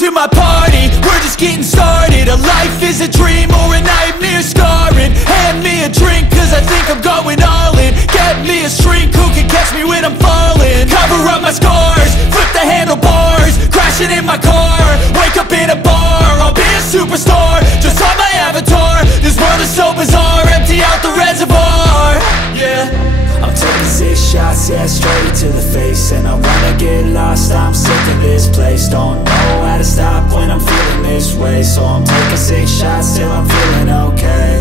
to my party, we're just getting started. A life is a dream or a nightmare scarring. Hand me a drink cause I think I'm going all in. Get me a shrink who can catch me when I'm falling. Cover up my scars, flip the handlebars, crashing in my car, wake up in a bar. I'll be a superstar, just on my avatar. This world is so bizarre, empty out the reservoir. Yeah, I'm taking 6 shots, yeah, straight to the face. And I wanna get lost, I'm sick of this place. Don't know how to stop when I'm feeling this way. So I'm taking 6 shots till I'm feeling okay.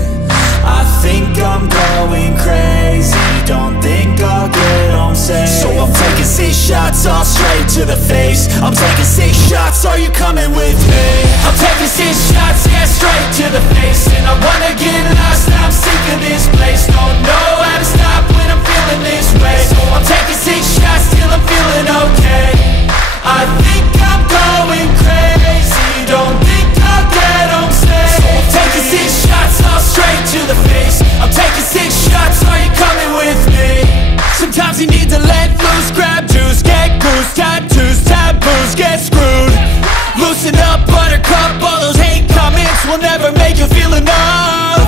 I think I'm going crazy, don't think I'll get home safe. So I'm taking 6 shots, all straight to the face. I'm taking 6 shots, are you coming with me? I'm taking 6 shots, yeah, straight to the face. And I wanna get lost, I'm sick of this place. Don't know how to stop when I'm feeling this way. So I'm taking 6 shots till I'm feeling okay. I think I'm going crazy, don't think I'll get home safe. So I'm taking 6 shots, all straight to the face. I'm taking 6 shots, are you coming with me? Sometimes you need to let loose, grab juice, get goose, tattoos, taboos, get screwed. Loosen up, buttercup, all those hate comments will never make you feel enough.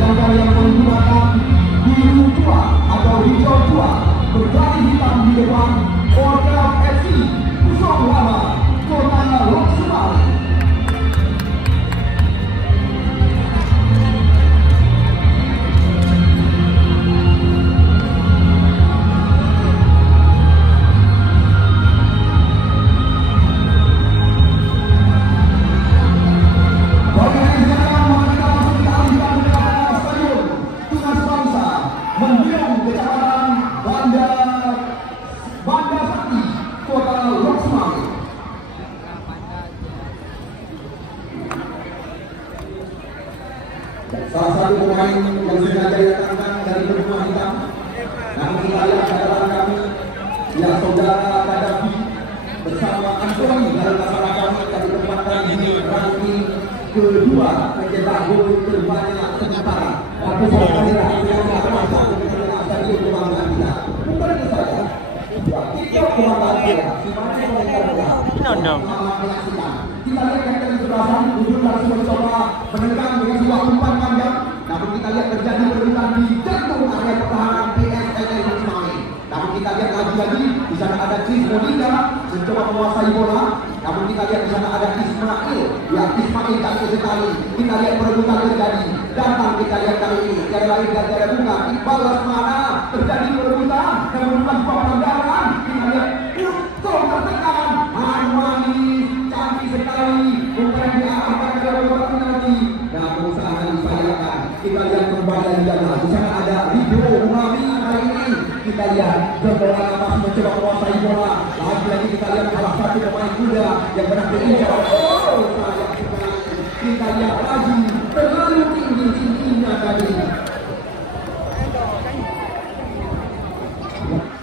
Sedangkan yang menggunakan biru tua atau hijau tua bergaris hitam di depan Orca FC Pusong Lama Kota Lok Sumari. Salah satu pemain yang sengaja didatangkan dari benua hitam. Namun kita lihat hadapan kami, ya saudara Kadafi bersama Antoni dalam masalah kami dari tempatan di ranking kedua mencetak gol terbanyak sementara. Tapi saya kira yang terasa dengan stadion kebanggaan kita. Bukan itu saja. Kita kebanggaan kita. Sifatnya komentar kita. Kita lihat yang dari sebelah sana, ujung langsung mencoba menekan dengan sebuah umpan panjang. Namun kita lihat terjadi perebutan di jantung area pertahanan PSLS Sumari. Namun kita lihat lagi-lagi di sana ada Cis Monika mencoba menguasai bola. Namun kita lihat di sana ada Ismail. Ya, Ismail kali sekali. Kita lihat perebutan terjadi. Datang kita lihat kali ini. Tiada lain dan tiada bukan. Iqbal Lasmana terjadi perebutan dan menemukan sebuah pelanggaran. Kita lihat Utong tertekan. Anwani cantik sekali. Bukan diarahkan ke dalam bola penalti. Namun sangat disayangkan. Kita lihat kembali di sana. Di sana ada Ridho Umami kali ini. Kita lihat Jombola masih mencoba menguasai bola. Lagi-lagi kita lihat salah satu pemain muda yang pernah diincar. Oh, sayang sekali. Kita lihat lagi terlalu tinggi-tingginya tadi.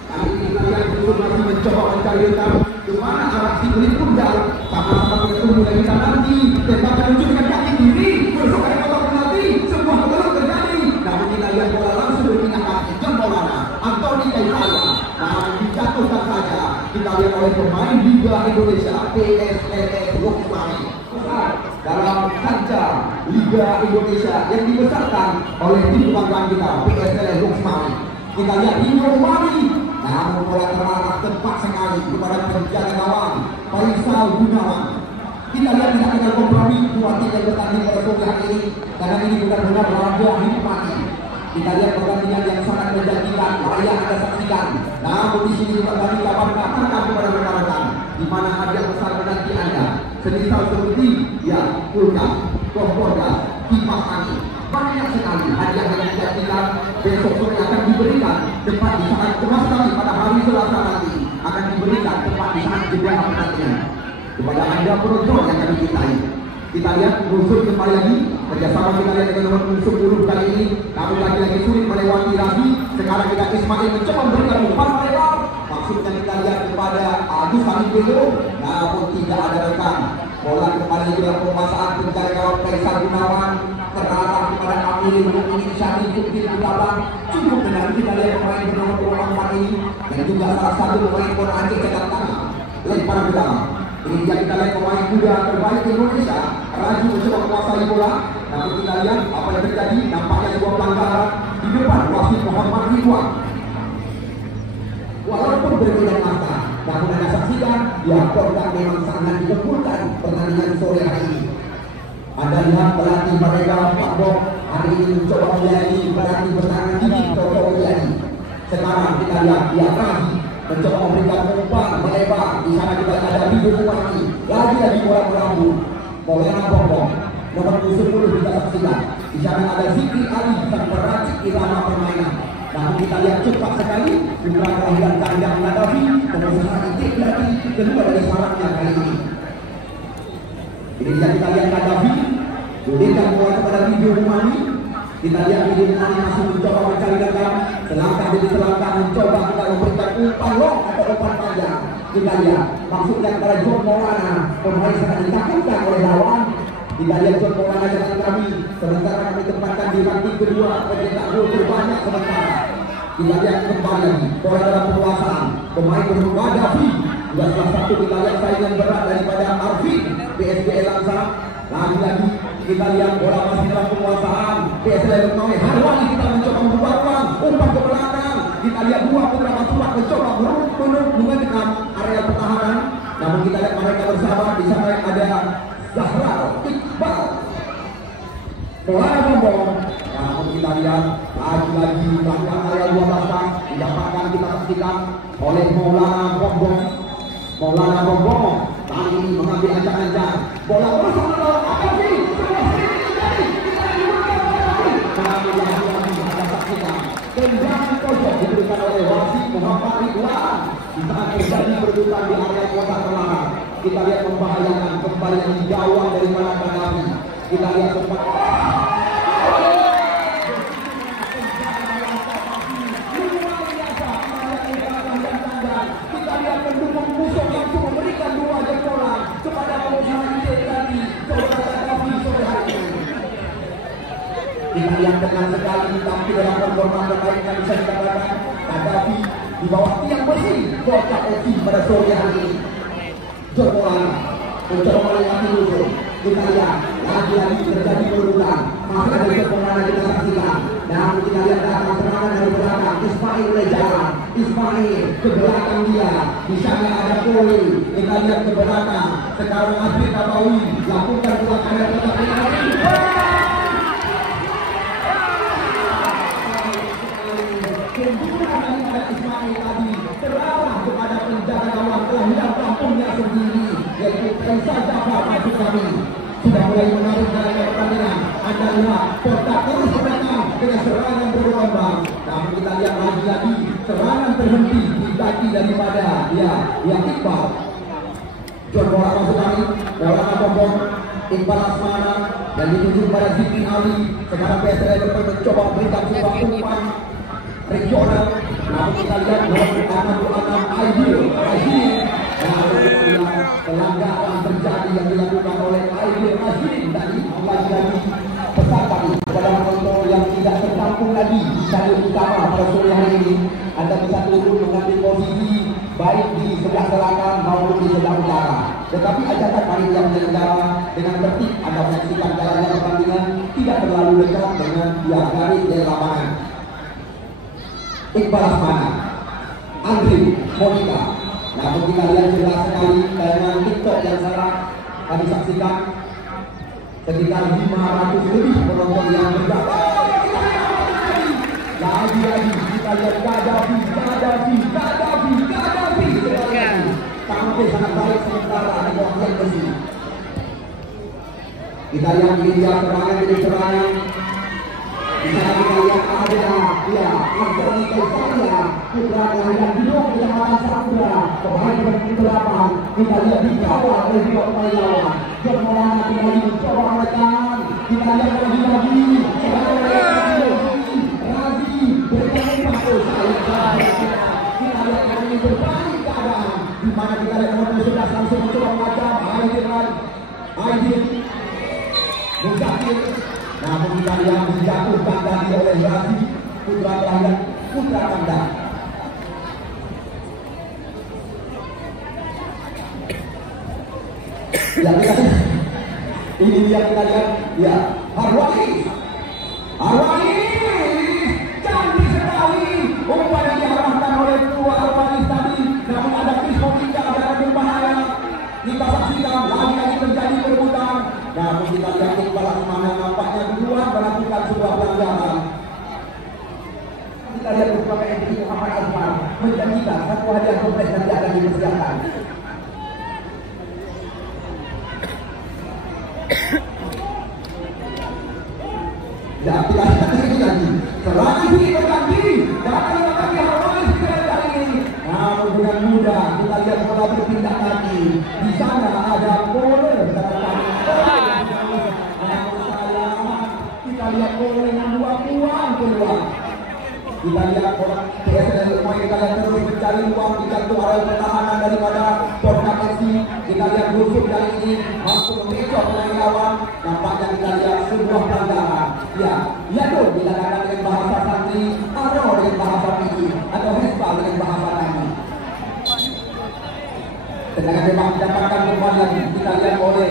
Kali ini kita lihat Ridho masih mencoba mencari letak kemana arah si kulit tunggal. Sama-sama kita tunggu dari sana nanti. Tembakan luncur dengan kaki kiri. Besok ada kotak penalti. Sebuah belum terjadi. Namun kita lihat bola langsung berpindah kaki. Jombola Antoni Kaisaya. Namun dijatuhkan saja. Kita lihat oleh pemain Liga Indonesia PSLS Sumari. Dalam kancah Liga Indonesia yang dibesarkan oleh tim kebanggaan kita PSLS Sumari. Kita lihat Ridho Umami. Namun bola terarah tepat sekali kepada penjaga gawang Faisal Gunawan. Kita lihat tidak ada kompromi dua tim yang bertanding pada sore hari ini. Karena ini benar-benar laga hidup mati. Kita lihat pertandingan yang sangat menjanjikan, layak Anda saksikan. Namun di sini kami dapat mengatakan kepada rekan-rekan di mana hadiah besar menanti Anda. Semisal seperti ya Kulkas, Komporda, Kipas Angin. Banyak sekali hadiah yang dijanjikan besok sore akan diberikan tepat di saat kemas kami pada hari Selasa nanti akan diberikan tepat di saat jeda pertandingan kepada Anda penonton yang kami cintai. Kita lihat musuh kembali lagi Kerjasama kita lihat dengan nomor 10 kali ini, namun lagi-lagi sulit melewati Rabi. Sekarang kita Ismail mencoba memberikan umpan melebar. Maksudnya kita lihat kepada Agus Halidodo, namun tidak ada rekan. Bola kembali juga penguasaan pencari gawang Faisal Gunawan, terarah kepada Amir ini Syari Fikri Butaban. Cukup dengan kita lihat pemain bernomor 24 ini dan juga salah satu pemain pon Aceh cetak tangan. Lempar bola. Ini dia kita lihat pemain muda terbaik Indonesia, Raju mencoba menguasai bola. Namun kita lihat apa yang terjadi, nampaknya sebuah pelanggaran di depan wasit Muhammad Ridwan. Walaupun berbeda mata, namun Anda saksikan, ya korban memang sangat dikumpulkan pertandingan sore hari ini. Anda lihat pelatih mereka Pak Dok hari ini mencoba melayani pelatih bertangan gigi Toto Wiyadi. Sekarang kita lihat dia lagi mencoba memberikan umpan melebar. Di sana juga ada Bidu Kuwati, lagi-lagi bola melambung. Maulana Bongbong nomor 10 kita saksikan. Di sana ada Zikri Ali yang beracik irama permainan. Namun kita lihat cepat sekali putra kelahiran Kandang Nadafi pengusaha integrasi kedua dari syaratnya kali ini. Ini bisa kita lihat Nadafi berikan bola kepada Video Rumani. Kita lihat Video Rumani masih mencoba mencari rekan, selangkah demi selangkah mencoba kita memberikan umpan long atau umpan panjang. Kita lihat maksudnya kepada John Maulana, pemain sangat ditakutkan oleh lawan. Kita lihat John Maulana dengan kami, sementara kami tempatkan di ranking kedua pencetak gol terbanyak sementara. Kita lihat kembali lagi bola dalam penguasaan pemain bernama Davi, juga salah satu kita lihat saingan berat daripada Arvin PSBL Langsa. Lagi-lagi kita lihat bola masih dalam penguasaan PSBL Langsa. Harwani kita mencoba membuat ruang umpan ke belakang. Kita lihat dua putra Masuak mencoba menurut mengetikam area pertahanan. Namun kita lihat mereka bersama. Di sana ada Zahra Iqbal, Maulana Bongbong. Namun kita lihat lagi-lagi bahkan area 12 didapatkan kita saksikan oleh Maulana Bongbong. Maulana Bongbong kali ini mengambil ancang-ancang bola masuk ke dalam apa sih? Kita saksikan tendangan pojok diberikan oleh wasit Muhammad Ridwan. Di saat terjadi perebutan di area kotak terlarang, kita lihat membahayakan kembali di gawang dari Malaka Nabi. Kita lihat sempat kita lihat pendukung musuh langsung memberikan dua jempol kepada pengusaha integrasi saudara Davi sore hari ini. Kita lihat dengan sekali tapi dalam performa terbaik yang bisa dikatakan Davi di bawah tiang besi Kota FC pada sore hari ini. John Maulana mencoba melewati musuh. Kita lihat lagi-lagi terjadi perebutan. Masih ada John Maulana kita saksikan. Namun kita lihat datang serangan dari belakang. Ismail oleh jalan. Ismail ke belakang dia. Di sana ada Koi. Kita lihat ke belakang. Sekarang Asri Nabawi lakukan belakang yang tetap Ismail tadi terarah kepada penjaga gawang kelahiran kampungnya sendiri, yaitu Faisal Jafar maksud kami. Sudah mulai menarik dalam pertandingan. Anda lihat Porta terus berdatang dengan serangan bergelombang. Namun kita lihat lagi-lagi serangan terhenti di kaki daripada Iqbal. John bola masuk kami, Maulana Bongbong, Iqbal Asmana dan dituju pada Zikri Ali. Sekarang PSRL mencoba memberikan sebuah umpan regional. Namun kita lihat Anak Aidil pelanggaran terjadi yang dilakukan oleh Aidil Azim tadi. Lagi-lagi pesan kami kepada penonton yang tidak tertampung lagi di stadion utama pada sore hari ini, Anda bisa turun mengambil posisi baik di sebelah selatan maupun di sebelah utara. Tetapi ajakan panitia penyelenggara dengan tertib Anda menyaksikan jalannya pertandingan tidak terlalu dekat dengan garis dari lapangan. Iqbal Asmana, Andri, Monika. Namun kita lihat jelas sekali tayangan TikTok yang sangat kami saksikan sekitar 500 lebih penonton yang berdatang. Lagi-lagi kita lihat Gaddafi. Tampil sangat baik sementara ada wakil besi. Kita lihat dia serangan demi serangan. Di sana kita lihat ada Antoni Kaisania, putra kelahiran Bidok Kecamatan Sakura, pemain berpengalaman. Kita lihat dikawal oleh dua pemain lawan. John Maulana kembali mencoba menekan, Kita lihat lagi-lagi. Razi bermain masuk. Kita lihat ini berbalik keadaan. Di mana kita lihat nomor 11 langsung mencoba melacak. Aidin Muzakir. Namun kita lihat dijatuhkan tadi oleh Razi. Putra terakhir, putra kandang. Ya, ini dia kita lihat, ya, Harwani, cantik sekali umpan yang diarahkan oleh kedua Harwani tadi, namun ada Krismovika yang berbahaya. Kita saksikan lagi terjadi perebutan, namun kita lihat Iqbal Asmana nampaknya duluan melakukan sebuah pelanggaran. Kita lihat beberapa MPI Muhammad Azman menjanjikan satu hadiah kompleks nanti akan dipersiapkan. Ya, kita lihat ini lagi. Serangan ini berganti. Datang lagi Harwani sekali kali ini. Namun dengan mudah kita lihat bola berpindah kaki. Di sana ada corner. Namun sayang kita lihat corner yang buang keluar. Kita lihat orang PSL main, kita lihat terus mencari ruang di jantung area pertahanan daripada Portland FC. Kita lihat Yusuf kali ini mampu memecah pemain lawan. Nampaknya kita lihat sebuah pelanggaran. Ya tuh dilakukan dengan bahasa santri, atau dengan bahasa PI, atau Hespa dengan bahasa kami. Tendangan memang mendapatkan kembali lagi. Kita lihat oleh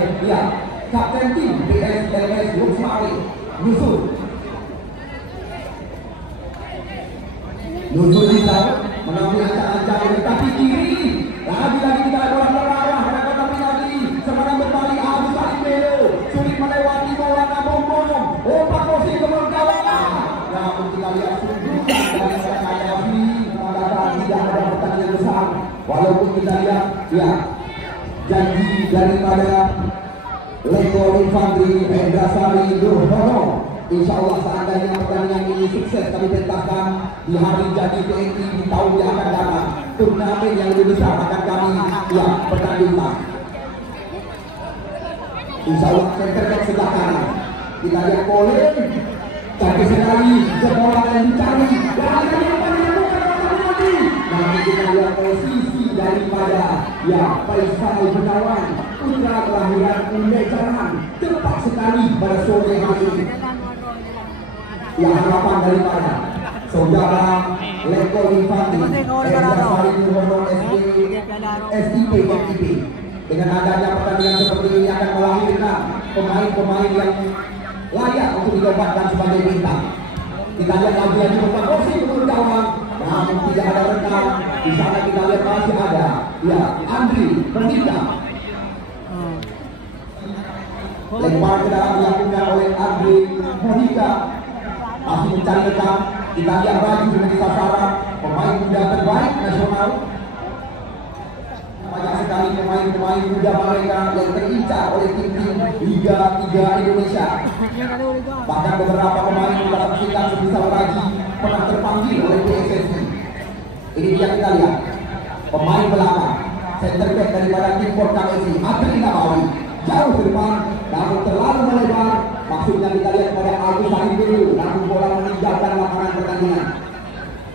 Kapten tim PSLS Luxmari Yusuf. Yusuf bisa mengambil ancang-ancang dari kaki kiri. Lagi-lagi kita ada bola terarah. Tapi lagi serangan berbalik Abu Salim Melo. Sulit melewati bola Nabombong. Umpan posisi ke kawan. Namun kita lihat sundukan dari Kadafi. Mengatakan tidak ada pertandingan besar. Walaupun kita lihat janji daripada Leko Infantri Endrasari Durhono. Insya Allah seandainya pertandingan ini sukses kami pentaskan di hari jadi TNI di tahun yang akan datang, turnamen yang lebih besar akan kami pertandingkan. Insya Allah center back sebelah kanan. Kita lihat Colin, cantik sekali, bola yang dicari. Nanti kita lihat posisi daripada Faisal Benawan, putra kelahiran Undejaran, tepat sekali pada sore hari ini. Harapan daripada saudara Leko Infantri Endrasari Durhono SIP dengan adanya pertandingan seperti ini akan melahirkan pemain-pemain yang layak untuk dinobatkan sebagai bintang. Kita lihat lagi umpan posisi menurut kawan, namun tidak ada rekan. Di sana kita lihat masih ada Andri Pernita. Lempar ke dalam dilakukan oleh Andri Pernita. Masih mencari rekan. Kita lihat Raju menjadi sasaran pemain muda terbaik nasional. Banyak sekali pemain-pemain muda mereka yang terincar oleh tim-tim Liga 3 Indonesia. Bahkan beberapa pemain sudah tersikat sebisa Raju pernah terpanggil oleh PSSI. Ini dia kita lihat pemain belakang center back daripada tim Portland FC Adri Nabawi jauh ke depan, namun terlalu melebar. Maksudnya kita lihat pada Agus Salim dulu, namun bola meninggalkan lapangan pertandingan.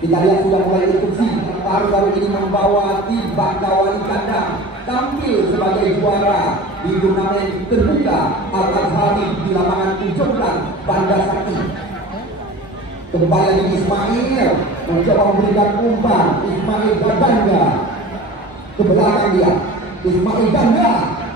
Kita lihat sudah mulai instruksi, baru-baru ini membawa tim Bangka Wali Kandang tampil sebagai juara di turnamen terbuka Al-Azhari di lapangan Ujunglan Bandar Sakti. Kembali lagi Ismail mencoba memberikan umpan. Ismail berbangga ke belakang dia. Ismail Ganda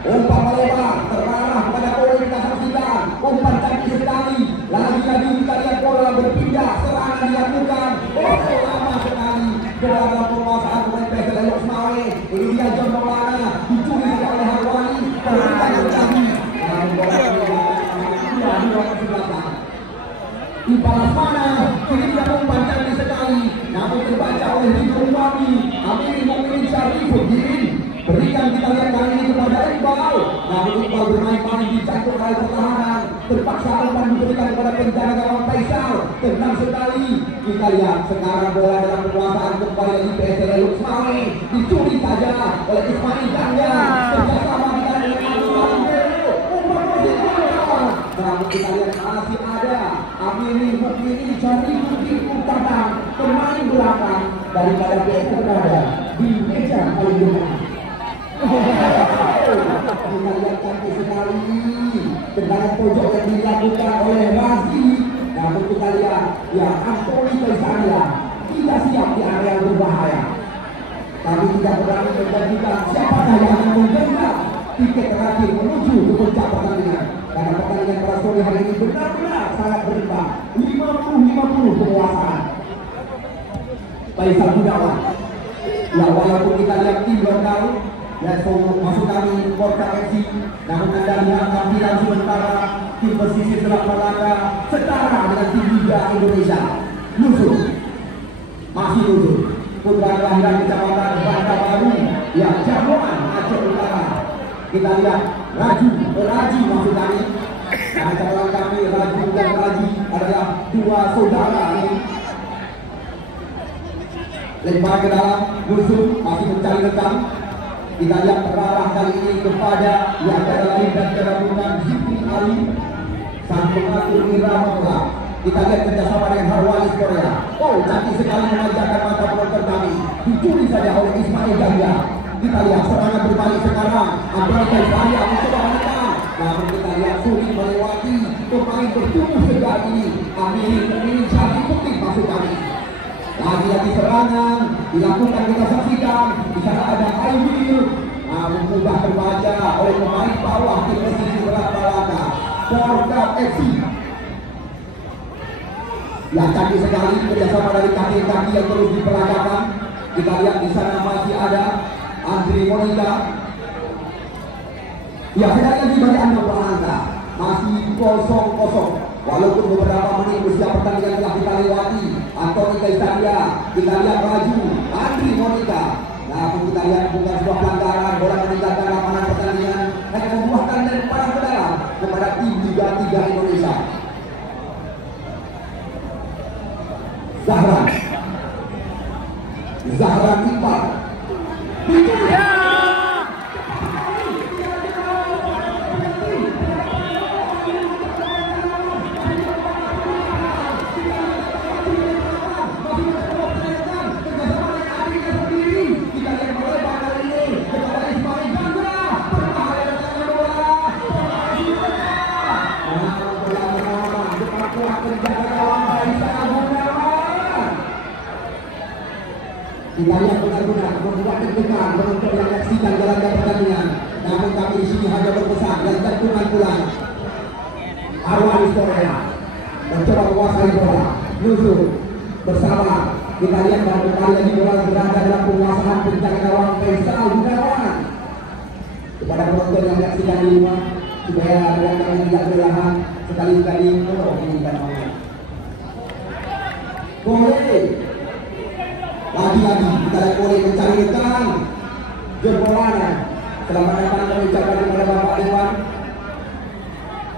umpan melebar terarah pada poin kita saksikan. Umpan cantik sekali. Lagi-lagi kita lihat bola berpindah, serangan dilakukan. Lama sekali bola dalam penguasaan pemain PSL Luxmari. Ini dia John Maulana dicuri oleh Harwani. Berikan terjadi. Namun bola di belakang. Ibarat mana ini dia umpan cantik sekali, namun terbaca oleh Ridho Umami. Amin Mu'min Syarifuddin. Berikan kita lihat kali ini kepada Iqbal. Namun Iqbal bermain paling dicampur oleh pertahanan. Terpaksa umpan diberikan kepada penjaga gawang Faisal. Tenang sekali. Kita lihat sekarang bola dalam penguasaan kembali di PSL Luxmari. Dicuri saja oleh Ismail Ganda. Kerjasama kita dengan Abu Salim. Umpan posisi bola. Namun kita lihat masih ada Amiri Mukmini Jari Bukit Utama, pemain belakang daripada PS berada di meja paling depan. Kita lihat cantik sekali tendangan pojok yang dilakukan oleh Razi. Namun kita lihat ya Antoni Kaisania tidak siap di area berbahaya, tapi tidak berani menjanjikan siapakah yang akan menggenggam tiket terakhir menuju ke puncak pertandingan. Karena pertandingan pada sore hari ini benar-benar sangat berimbang, 50-50 penguasaan. Faisal Gunawan, ya walaupun kita lihat tim lokal ya masuk kami Porta FC, namun Anda lihat tampilan sementara tim pesisir Selat Malaka setara dengan tim Liga Indonesia. Musuh masih musuh putra kelahiran Kecamatan Banda Baru yang Jamuan Aceh Utara. Kita lihat Raji maksud kami. Karena catatan kami Raju dan Raji adalah dua saudara ini. Lempar ke dalam, musuh masih mencari rekan. Kita lihat terarah kali ini kepada yang ada lain dan gabungan Zikri Ali, sang pengatur irama bola. Kita lihat kerjasama dengan Harwalis Korea. Oh, cantik sekali memanjakan mata penonton kami. Dicuri saja oleh Ismail Dahlia. Kita lihat serangan berbalik sekarang. Antoni Kaisania mencoba menekan, namun kita lihat sulit melewati pemain bertubuh segar ini. Amiri Mukmini Jari Bukit masuk kami. Lagi-lagi serangan dilakukan, kita saksikan di sana ada Aimil, namun mudah terbaca oleh pemain bawah tim pesisir Selat Malaka, Porta FC. Ya cantik sekali kerjasama dari kaki-kaki yang terus diperagakan. Kita lihat di sana masih ada Andri Monica. Ya sekali lagi bagi Anda berangka masih 0-0. Walaupun beberapa menit usia pertandingan telah kita lewati. Antoni Kaisania, kita lihat Raju, Andri Monica. Nah, kita lihat bukan sebuah pelanggaran, bola meninggalkan lapangan pertandingan, hanya membuahkan lemparan ke dalam kepada tim Liga 3 Indonesia. Zahran Iqbal. Kita lihat benar-benar membuat deg-degan penonton yang menyaksikan jalannya pertandingan. Namun kami di sini hanya berpesan dan terkungan pulang. Harwalis Korea mencoba menguasai bola. Musuh bersama. Kita lihat bahwa kali lagi bola berada dalam penguasaan penjaga gawang Faisal Gunawan. Kepada penonton yang menyaksikan di rumah, supaya mereka tidak kelelahan, sekali-kali tolong inginkan Allah. Boleh. Lagi-lagi kita lihat boleh mencari rekan jempolan. Selamat datang kami ucapkan kepada Bapak Dewan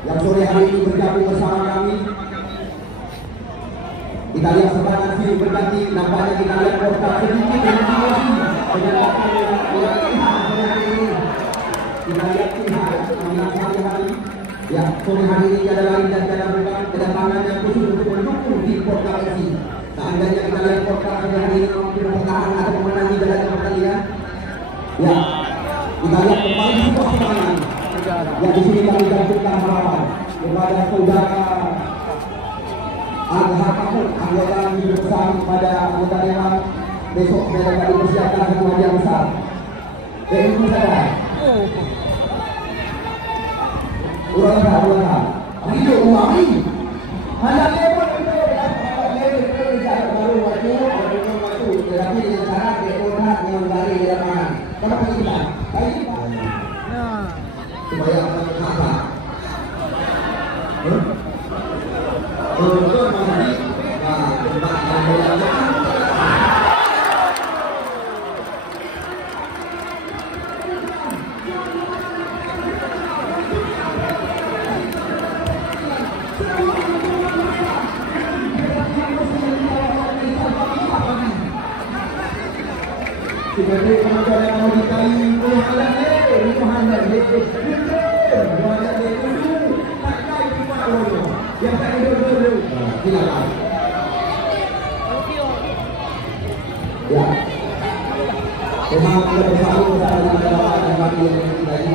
yang sore hari ini bergabung bersama kami. Kita lihat serangan kiri berganti. Nampaknya kita lihat Porta sedikit dengan emosi. Kita lihat hari ya sore hari ini ada lain dan ada bukan kedatangan yang khusus untuk mendukung di Porta FC. Seandainya kita lihat Porta hari ini mampu bertahan atau memenangi dalam pertandingan, ya kita lihat kembali sebuah serangan. Ya di sini kami gantungkan harapan kepada saudara Al-Haq Mahmud, anggota yang besar kepada anggota Dewan. Besok mereka akan dipersiapkan satu hadiah besar. Itu saja. Ulang. Hidup uang ini. Hanya lewat itu. Baru waktu tetapi dengan cara dekorat yang dari lapangan. Kenapa kita? Baik. Supaya apa? Untuk mandi, tempat yang bolanya. Sebagai penonton yang mau dikayu, Muhammad Yang tak dulu. Silakan. Ya. Memang kita bersama bersama dengan bagi yang tadi.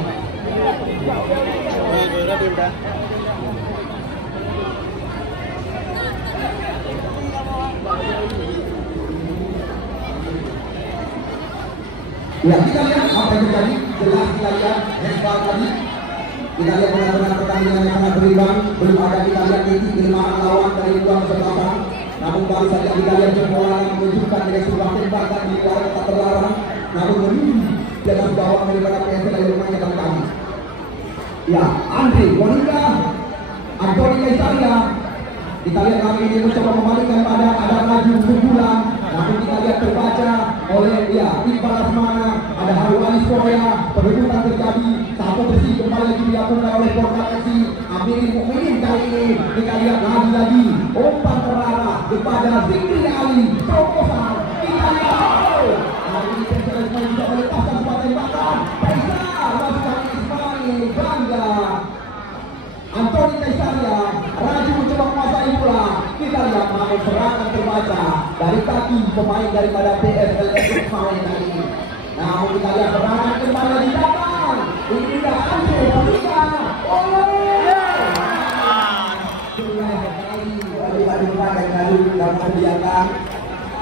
Ya, kita lihat apa yang terjadi. Jelas kita lihat handball tadi. Kita lihat benar-benar pertandingan yang sangat berimbang. Belum ada kita lihat titik kelemahan lawan dari dua kesempatan. Namun baru saja kita lihat bola yang menunjukkan dari sebuah tembakan di luar tetap terlarang. Namun dengan bawah daripada PSM dari rumahnya dan kami. Ya, Andre Monica, Antoni Kaisaria. Kita lihat kami ini mencoba membalikkan pada ada maju pukulan. Namun kita lihat terbaca oleh dia Iqbal Asmana, ada Harwalis Korea, perebutan terjadi, satu bersih kembali lagi dilakukan oleh Korka FC. Amirin Mukminin kali ini kita lihat lagi umpan terarah kepada Zikri Ali Proposal. Kita lihat hari ini Persela Ismail bisa melepaskan sebuah tembakan. Faisal masukkan Ismail bangga. Antoni Kaisaria Raju mencoba menguasai bola. Kita lihat namun serangan terbaca dari kaki pemain daripada PSLS Ismail kali ini. Namun kita lihat serangan kembali di belakang. Ini dah Andre Monica. Dalam kebijakan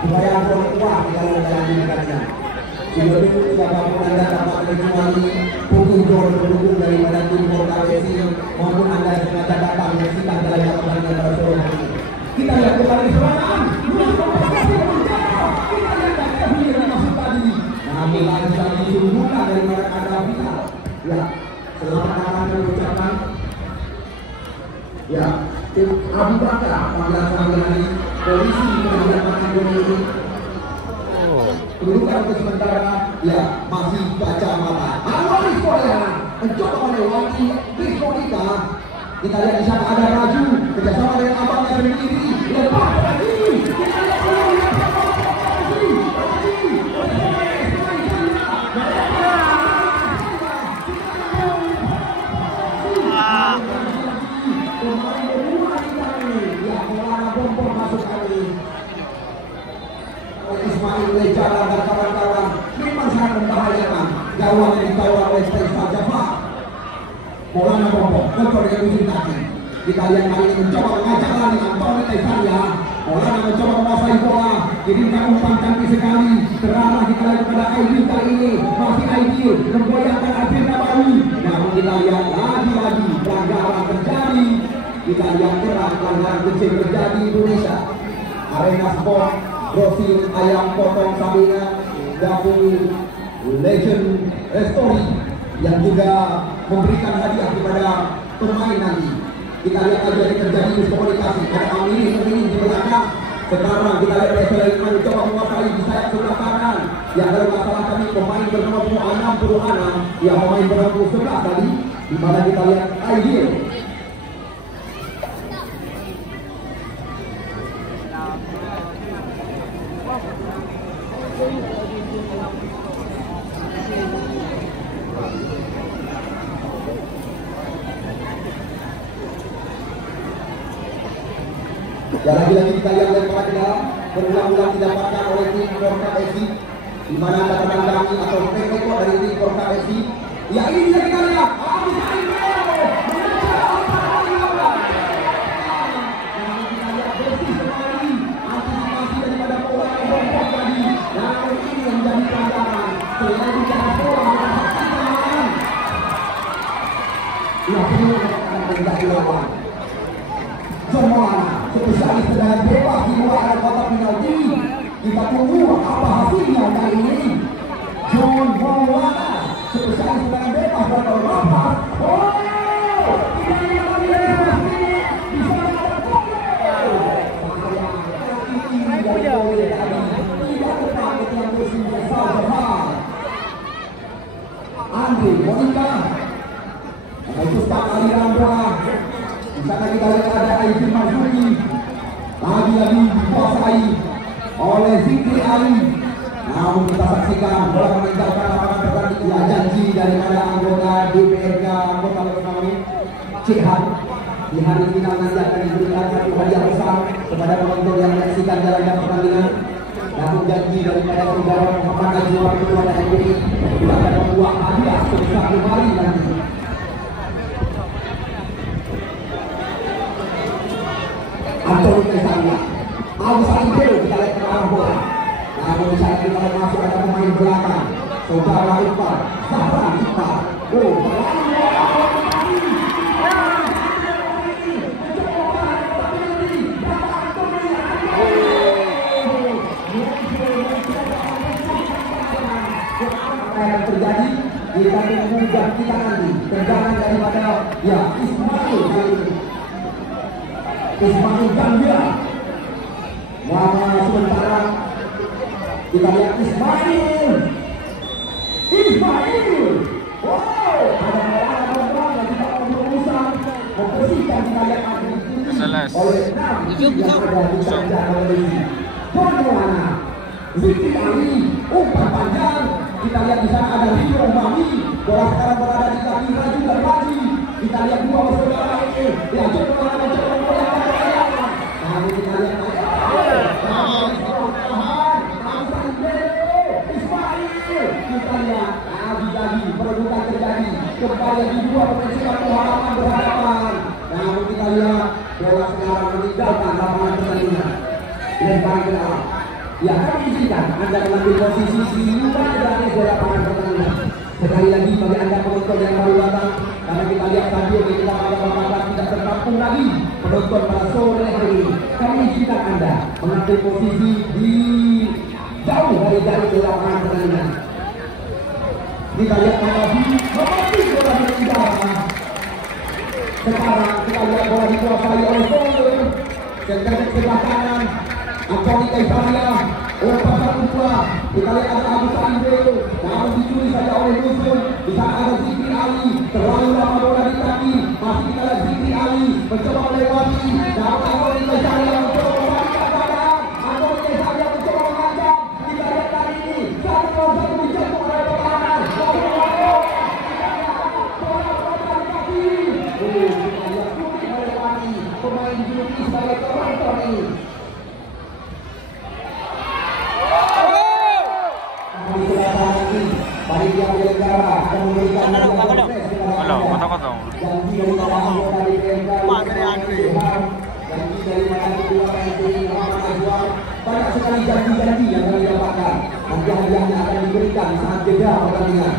supaya orang tua di dalam menjalankannya. Sebelum itu siapapun Anda dapat menikmati pukul pendukung daripada tim Korka FC maupun Anda sengaja datang menyaksikan dalam pertandingan pada sore hari ini. Kita lihat kembali serangan. Kita lihat Kevin yang masuk tadi. Namun lagi sangat disungguhkan daripada Anda final. Ya, selamat datang dan ucapkan. Ya, tim Abu Bakar panggilan ini polisi menghadapkan ini. Kedudukan untuk sementara ya masih baca mata. Harwalis Korea mencoba melewati Monica. Kita lihat di sana ada Raju kerjasama dengan abangnya sendiri. Lepas lagi. Kita lihat Ismail Lejala dan kawan-kawan memang sangat membahayakan. Gawang yang dikawal oleh Faisal Jafar. Maulana Bombok kotor dengan ujung kaki. Kita lihat kali ini mencoba mengajak lari Antoni Kaisaria. Maulana mencoba menguasai bola. Kirimkan umpan cantik sekali. Terarah kita lihat kepada Aidil kali ini. Masih Aidil memgoyahkan Aidil Nabawi. Namun kita lihat lagi-lagi pelanggaran terjadi. Kita lihat keras pelanggaran kecil terjadi di Indonesia. Arena Sport Rosin Ayam Potong Sabina Dapur Legend Story yang juga memberikan hadiah kepada pemain nanti. Kita lihat aja yang terjadi miskomunikasi. Ada Amin di belakang. Sekarang kita lihat Persela Ismail mencoba menguasai di sayap sebelah kanan. Yang dalam masalah kami pemain bernama 66, yang pemain bernama 11 tadi. Di mana kita lihat Aidil. Ya lagi-lagi kita lihat lempar ke dalam berulang-ulang didapatkan oleh tim Korka FC. Di mana catatan kami atau rekor dari tim Korka FC. Ya ini bisa kita lihat. Antisipasi daripada bola yang bombok tadi. Namun ini yang menjadi pelanggaran. Selain bicara bola mengasaksikan. Ya perlu tidak dilawan. Semua spesialis tendangan bebas di luar area kotak penalti. Kita tunggu apa hasilnya kali ini. John Maulana spesialis tendangan bebas dan lepas. Oh, kita lihat lagi bisa ada gol. Tidak tepat yang musim besar. Andre Monica memutuskan aliran bola. Di sana kita lihat ada Aidil Marzuki. Lagi-lagi dikuasai oleh Zikri Ali. Namun kita saksikan bola meninggalkan lapangan pertandingan. Ya janji daripada anggota DPRK Kota Bekasi Cikhan di hari final nanti akan diberikan satu hadiah besar kepada penonton yang menyaksikan jalannya pertandingan. Namun janji daripada saudara Muhammad Azwar kepada MUI akan membuat hadiah sebesar 5 kali nanti. Antoni Kesania, Agus Alibero kita lihat ke arah bola. Namun di saat kita masuk ada pemain belakang, saudara Iqbal, Zahran Iqbal. Yang terjadi kita tunggu kita nanti tendangan daripada ya Ismail Gambia. Nama sementara kita lihat Ismail. Wow, ada orang yang tidak berusaha membersihkan kita lihat oleh Nabi yang ada di tangan ini. Bagaimana? Zikri Ali umpan panjang. Kita lihat di sana ada Rio Mami, bola sekarang berada di kaki Raju dan Raji. Kita lihat dua bersaudara ini, ya coba namun kita lihat Ismail. Kita lihat lagi perebutan terjadi kembali di dua pemain sepak harapan berhadapan. Namun kita lihat bola sekarang meninggalkan lapangan pertandingan, lempar ke dalam. Ya, kami izinkan Anda mengambil posisi di luar dari lapangan pertandingan. Sekali lagi bagi Anda penonton yang baru datang, karena kita lihat stadion yang kita pada Bapak tidak tertampung lagi penonton pada sore hari ini. Kami izinkan Anda mengambil posisi di jauh dari lapangan pertandingan. Kita lihat Nabi memiliki bola di udara. Sekarang kita lihat bola dikuasai oleh Bola sebelah kanan. Antoni Kesania, pasang kedua. Kita lihat ada Agus Alibero, namun dicuri saja oleh Dusun. Di sana ada Zikri Ali, terlalu lama bola di kaki. Masih kita lihat Zikri Ali mencoba melewati. Namun Antoni Kesania mencoba membalikkan badan. Antoni Kesania mencoba mengancam. Kita lihat kali ini 1-1 dijatuh oleh pertahanan. Kita lihat Putri melewati pemain dijuluki sebagai penonton ini. Panitia penyelenggara akan memberikan kosong. janji daripada anggota DPRD janji daripada ketua MUI Muhammad Azwar. Banyak sekali janji-janji yang kami dapatkan. Nanti hadiahnya akan diberikan saat jeda pertandingan.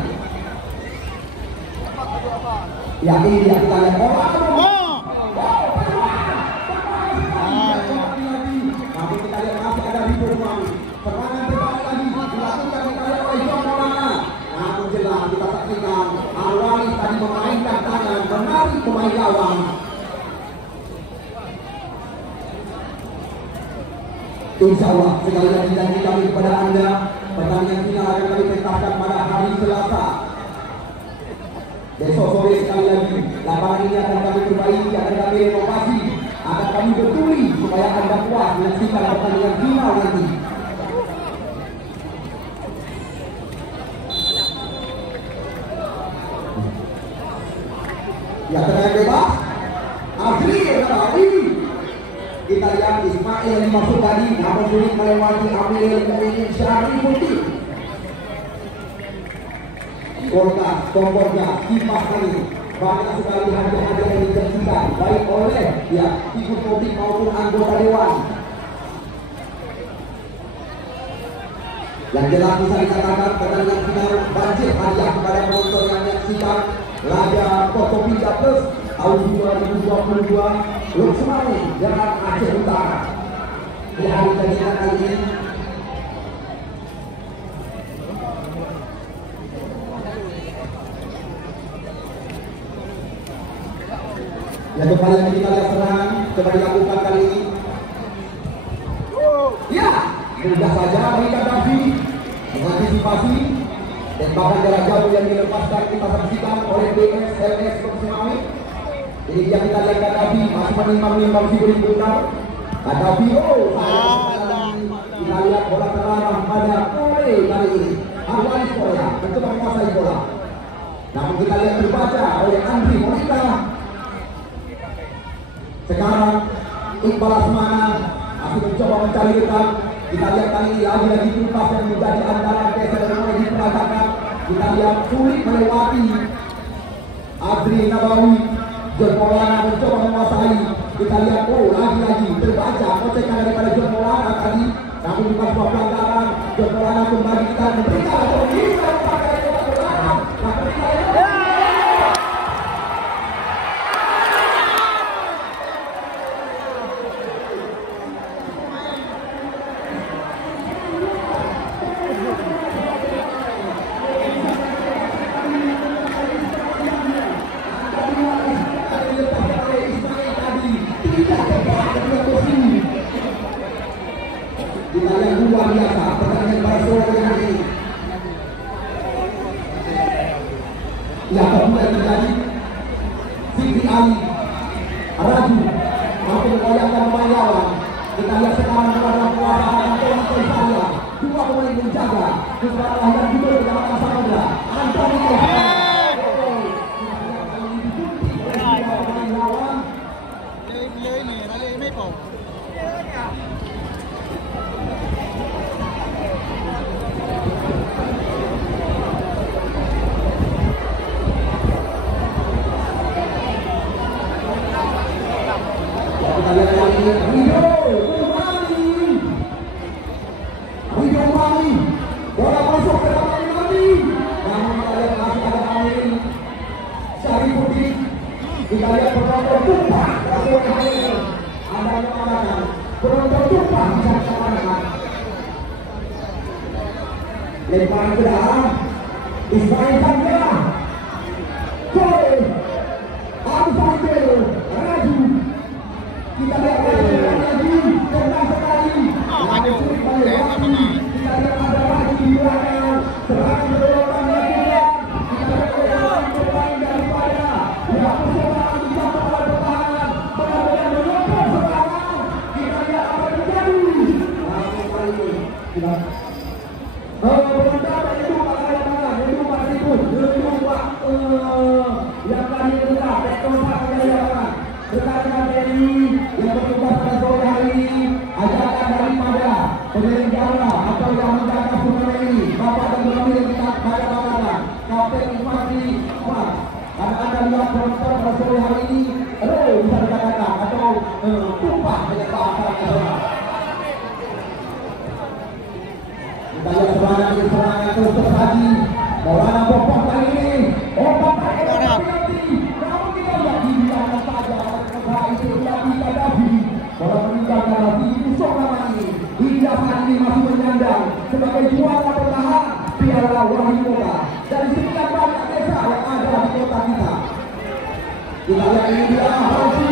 Ya, ini dia kita lihat bola. Namun kita lihat masih ada Ridho Mami. Serangan berbalik lagi dilakukan oleh John Maulana. Namun jelas kita saksikan Arwani tadi memainkan tangan menarik pemain lawan. Insya Allah sekali lagi janji kami kepada Anda, pertandingan final akan kami pentaskan pada hari Selasa. Besok sore sekali lagi lapangan ini akan kami perbaiki, akan kami renovasi, akan kami betuli supaya Anda puas menyaksikan pertandingan final nanti. Ya, tendangan bebas. Asli tadi. Kita lihat Ismail yang masuk tadi, namun sulit melewati Amil Mu'inin Syarifuddin. Golkar, tomboknya, kipas kali. Banyak sekali hadiah-hadiah yang dijanjikan, baik oleh ya figur politik maupun anggota dewan. Yang jelas bisa dikatakan pertandingan final banjir hadiah kepada penonton yang menyaksikan laga Tokopedia Plus tahun 2022 Luxmani dengan Aceh Utara. Di hari pertandingan kali ini yang kembali lagi kita lihat serangan coba dilakukan kali ini. Ya, mudah saja bagi Gaddafi mengantisipasi tembakan jarak jauh yang dilepaskan kita saksikan oleh BSLS Luxmani. Ini dia kita lihat Gaddafi masih menimbang-nimbang si benar. Gaddafi, kita lihat bola terarah pada Korea kali ini. Arwani Korea mencoba menguasai bola. Namun kita lihat terbaca oleh Andri Monika. Sekarang Iqbal Asmana masih mencoba mencari dekat. Kita lihat kali ini lagi-lagi tuntas yang menjadi andalan geser mulai diperagakan. Kita lihat sulit melewati Adri Nabawi. John Maulana mencoba menguasai. Kita lihat lagi-lagi terbaca kocekan daripada John Maulana tadi. Namun bukan sebuah pelanggaran. John Maulana kembali kita memberikan atau bisa pakai John Maulana. Kita yang luar biasa pertandingan Barcelona ini. Ya, kemudian terjadi Siti Ali Raju mampu mengoyakkan pemain lawan. Kita lihat sekarang kepada penguasaan Antoni Saya. Dua pemain menjaga. Keselamatan dan juga kedatangan Samudra. Antoni Saya. Bola masuk ke dalam kembali. Namun kita lihat masih ada Amin Syarifuddin. Kita lihat penonton tumpah. Anda mengatakan penonton tumpah bisa dikatakan. Lemparan ke dalam Ismail Sandra. Koi Abu Fadil Raju. Kita lihat lagi tendang sekali. Langsung balik lagi. Kita lihat ada lagi di belakang. Serangan berdorongan dilakukan. Kita lihat pemain daripada pihak perserangan bisa melawan pertahanan. Benar-benar menyokong serangan. Kita lihat apa yang terjadi. Langsung kali ini. Penonton itu kalah itu masih pun yang tadi tetap tektosak menjadi rekan-rekan TNI yang bertugas pada sore hari ini. Ajakan daripada penyelenggara atau yang menjaga sungai ini, Bapak dan Bapak yang kita pada banggakan Kapten Infantri Mas. Karena Anda lihat penonton pada sore hari ini bisa dikatakan atau tumpah dengan bahasa nasional. Kita lihat serangan terus terjadi. Maulana Bopok kali ini. Bopok kali ini. Namun kita lihat dibiarkan saja oleh pengusaha itu tidak Davi. Bola meninggalkan Davi ditusuk namanya. Hingga saat ini masih menyandang sebagai juara bertahan Piala Wahyu Kota dari sekian banyak desa yang ada di kota kita. Kita lihat ini dia Rosi.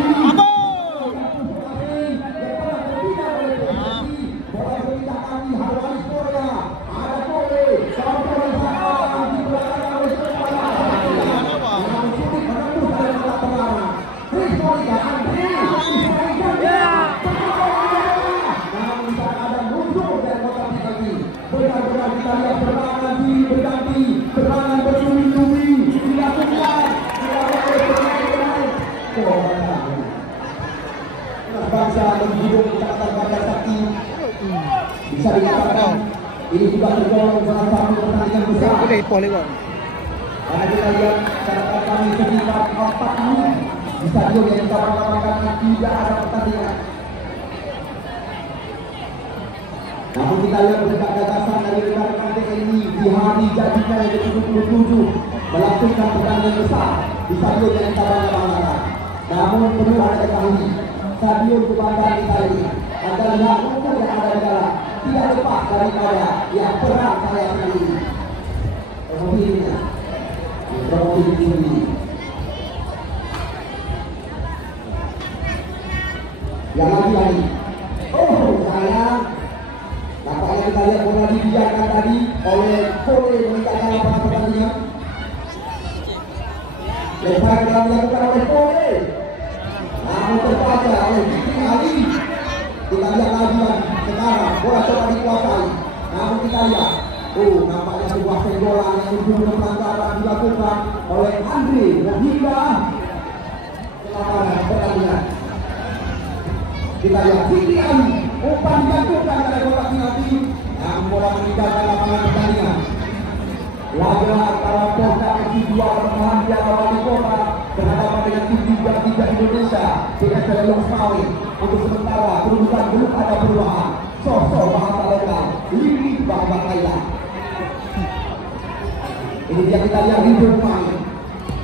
Bisa dikatakan ini juga tergolong salah satu pertandingan besar. Karena kita lihat catatan kami sekitar 4 menit di stadion yang kita perkatakan tidak ada pertandingan. Namun kita lihat berkat gagasan dari rekan-rekan TNI di hari jadinya yang ke-77 melakukan pertandingan besar di stadion yang kita banggakan. Namun perlu Anda ketahui, stadion kebanggaan kita ini adalah lihat ukur yang ada di dalam tidak lepas daripada yang pernah saya sendiri. Kemudiannya promosi ini. Yang lagi. Sayang. Nampaknya kita lihat bola dibiarkan tadi oleh Kole meninggalkan lapangan pertandingan. Lempar yang dilakukan oleh Kole. Namun terbaca oleh Siti Ali. Kita lihat lagi sekarang bola coba dikuasai. Namun kita lihat, nampaknya sebuah senggolan yang berjumlah pelanggaran dilakukan oleh Andre hingga kelaparan pertandingan. Kita lihat Fikri Ali, umpan dibantukan oleh bola penalti yang bola meninggalkan lapangan pertandingan. Laga antara Polda FC 2 bertahan di Wali Kota berhadapan dengan tim Liga 3 Indonesia dengan Telelong Semawi. Untuk sementara kedudukan belum ada perubahan. Sosok bahasa lokal, Lili bahasa Thailand. Ini dia kita lihat di pemain.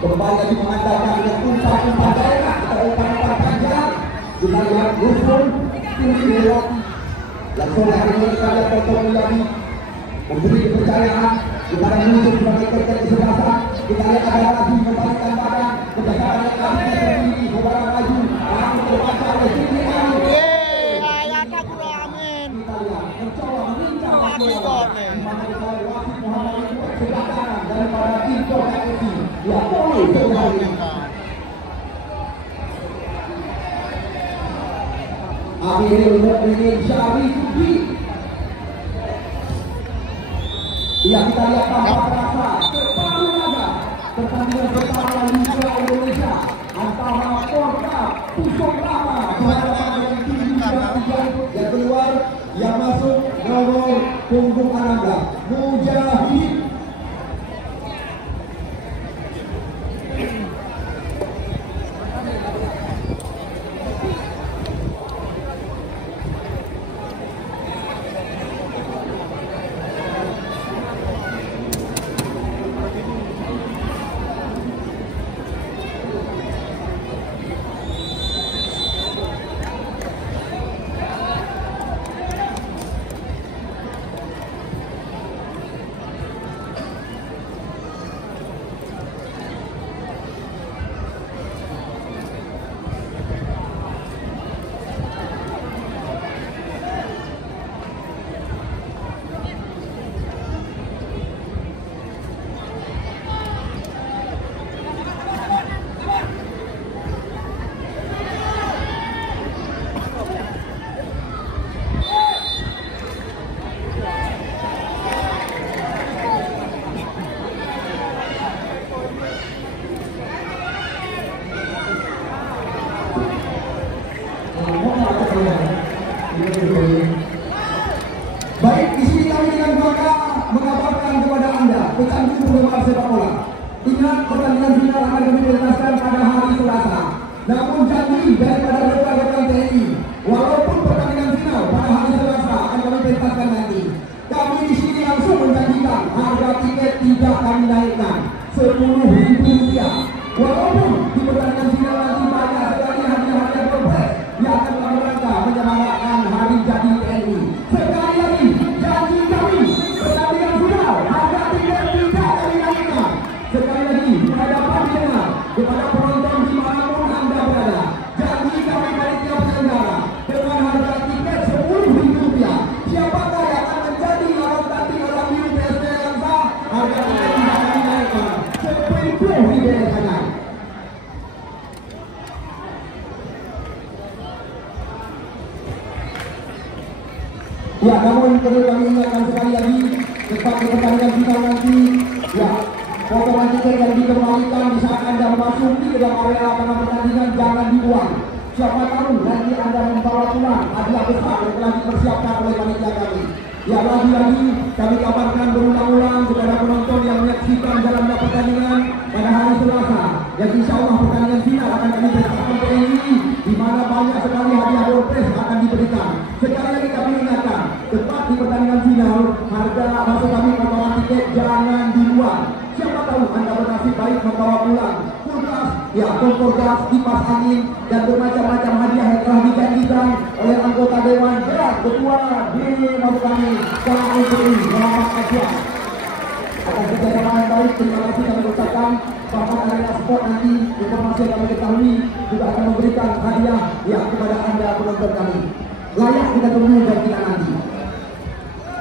Kembali lagi mengandalkan dengan umpan-umpan daerah atau umpan-umpan panjang. Kita lihat Gusron, tinggi lewat. Langsung lagi kita lihat Toto lagi memberi kepercayaan. Kita akan menuju sebagai kerja di sebelah sana. Kita lihat ada lagi membalikkan badan. Kejagaan yang kami sendiri beberapa maju. Lalu terbaca oleh Fikri Ali. Ayatnya kurang amin. Kita lihat mencoba meninggalkan Mati kok nih. Wasit Muhammad itu kejagaan daripada tim Polda FC. Ya boleh kembali. Akhirnya Mukminin Syarifuddin. Ya kita lihat tanpa terasa separuh laga pertandingan pertama Liga Indonesia antara Polda Pusok Lama berhadapan dengan tim Liga 3 yang keluar yang masuk nomor punggung Ananda Mujahid. Baik, di sini kami dengan bangga mengabarkan kepada Anda, pecandu penggemar sepak bola. Ingat, pertandingan final akan kami pentaskan pada hari Selasa. Namun janji daripada rekan-rekan TNI, walaupun pertandingan final pada hari Selasa akan kami pentaskan nanti, kami di sini langsung menjanjikan harga tiket tidak kami naikkan Rp10.000. Walaupun di pertandingan final nanti banyak sekali hadiah-hadiah progres yang akan kami rangka menyemarakan hari jadi TNI. Sekali lagi, janji kami pertandingan final harga tiket tidak kami naikkan. Sekali lagi, kepada pendengar, kepada penonton dimanapun Anda berada, janji kami panitia penyelenggara dengan harga tiket Rp10.000. Siapakah yang akan menjadi lawan tanding dalam biru PSD yang sah? Harga tiket tidak kami naikkan Rp10.000 saja. Ya, namun perlu kami ingatkan sekali lagi, tepat di pertandingan final nanti, ya, potongan tiket yang dikembalikan di saat Anda memasuki ke dalam area lapangan pertandingan jangan dibuang. Siapa tahu nanti Anda membawa pulang hadiah besar yang telah dipersiapkan oleh panitia kami. Ya, lagi-lagi kami kabarkan berulang-ulang kepada penonton yang menyaksikan jalannya pertandingan pada hari Selasa. Dan insya Allah pertandingan final akan kami bersamaan TNI, di mana banyak sekali hadiah doorpress akan diberikan. Sekali lagi kami ingatkan, tepat di pertandingan final, harga masuk kami membawa tiket jangan dibuang. Siapa tahu Anda bernasib baik membawa pulang kulkas, ya, kompor gas, kipas angin, dan bermacam-macam hadiah yang telah dijanjikan oleh anggota Dewan dan Ketua di maksud kami, KUPI, Muhammad Asyaf. Atas kerjasama yang baik, terima kasih kami ucapkan. Bahkan arena sport nanti, informasi yang kami ketahui juga akan memberikan hadiah ya kepada Anda penonton kami. Layak kita tunggu dan kita nanti.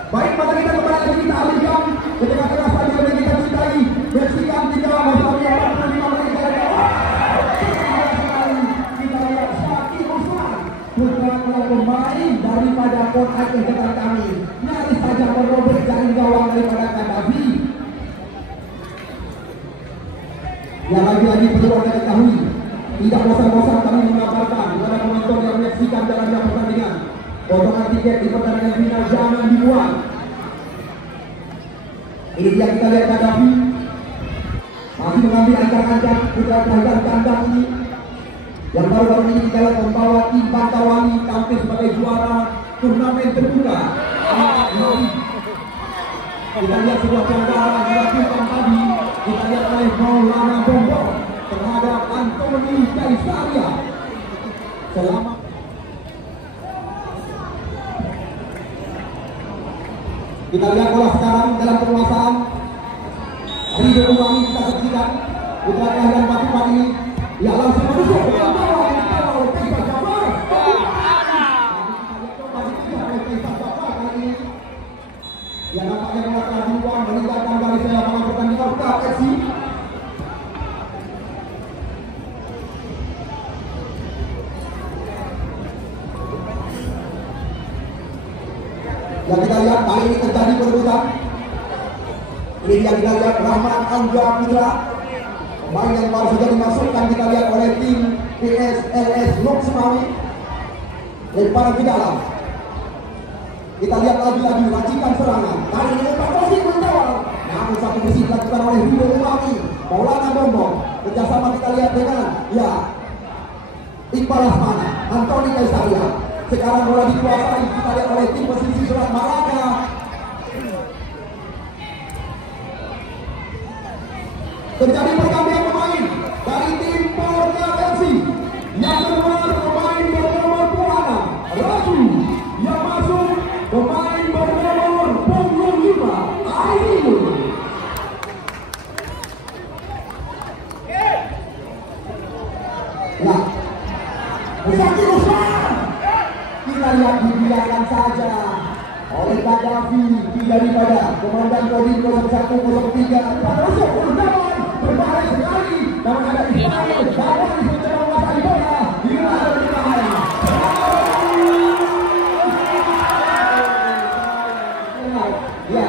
Baik, maka kita kembali lagi kita alihkan ketika kelas lagi yang kita cintai. Bersihkan 3 masalah yang 45 menit dari awal. Kita lihat Syaki Usman, putra pemain daripada Pon Aceh dengan kami. Nyaris saja merobek jaring gawang daripada Kadafi. Yang lagi-lagi perlu Anda ketahui, tidak bosan-bosan kami mengabarkan kepada penonton yang menyaksikan jalannya pertandingan, potongan tiket di pertandingan final jangan dibuang. Ini dia kita lihat Gaddafi masih mengambil ancang-ancang putra kelahiran kandang ini yang baru-baru ini dalam membawa tim Bantawali tampil sebagai juara turnamen terbuka. Kita lihat sebuah pelanggaran dilakukan tadi, kita lihat oleh Maulana Bombong terhadap Antoni Kaisaria. Selamat. Kita lihat bola sekarang dalam penguasaan Ridho Uwangi, kita saksikan putra kelahiran Batu Padi ia langsung menusuk bola oleh Kaisar Jafar. Yang nampaknya mengatakan peluang meninggalkan garis lapangan pertandingan KFC. Yang kita lihat kali ini terjadi perebutan. Ini yang kita lihat Rahmat Angga Putra, pemain yang baru saja dimasukkan kita lihat oleh tim PSLS Lok Semawi. Lemparan ke dalam. Kita lihat lagi-lagi racikan serangan. Kali ini umpan Rossi menjawab. Namun satu bersih dilakukan oleh Ridho Uwangi. Maulana Bombong. Kerjasama kita lihat dengan Iqbal Asmana, Antoni Kaisaria. Sekarang bola dikuasai kita lihat oleh tim pesisir Selat Malaka. Terjadi pergantian pemain dari tim Porta FC. Yang keluar pemain bernomor 26 Raju, yang masuk pemain bernomor punggung 5 Aini. Ya, Zakir Usman. Kita lihat dibiarkan saja oleh Gaddafi daripada Komandan Kodim 0103 Padroso Kurdawan. Berbahaya sekali, namun ada Ismail Dawan mencoba menguasai bola di luar dari bahaya. Ya,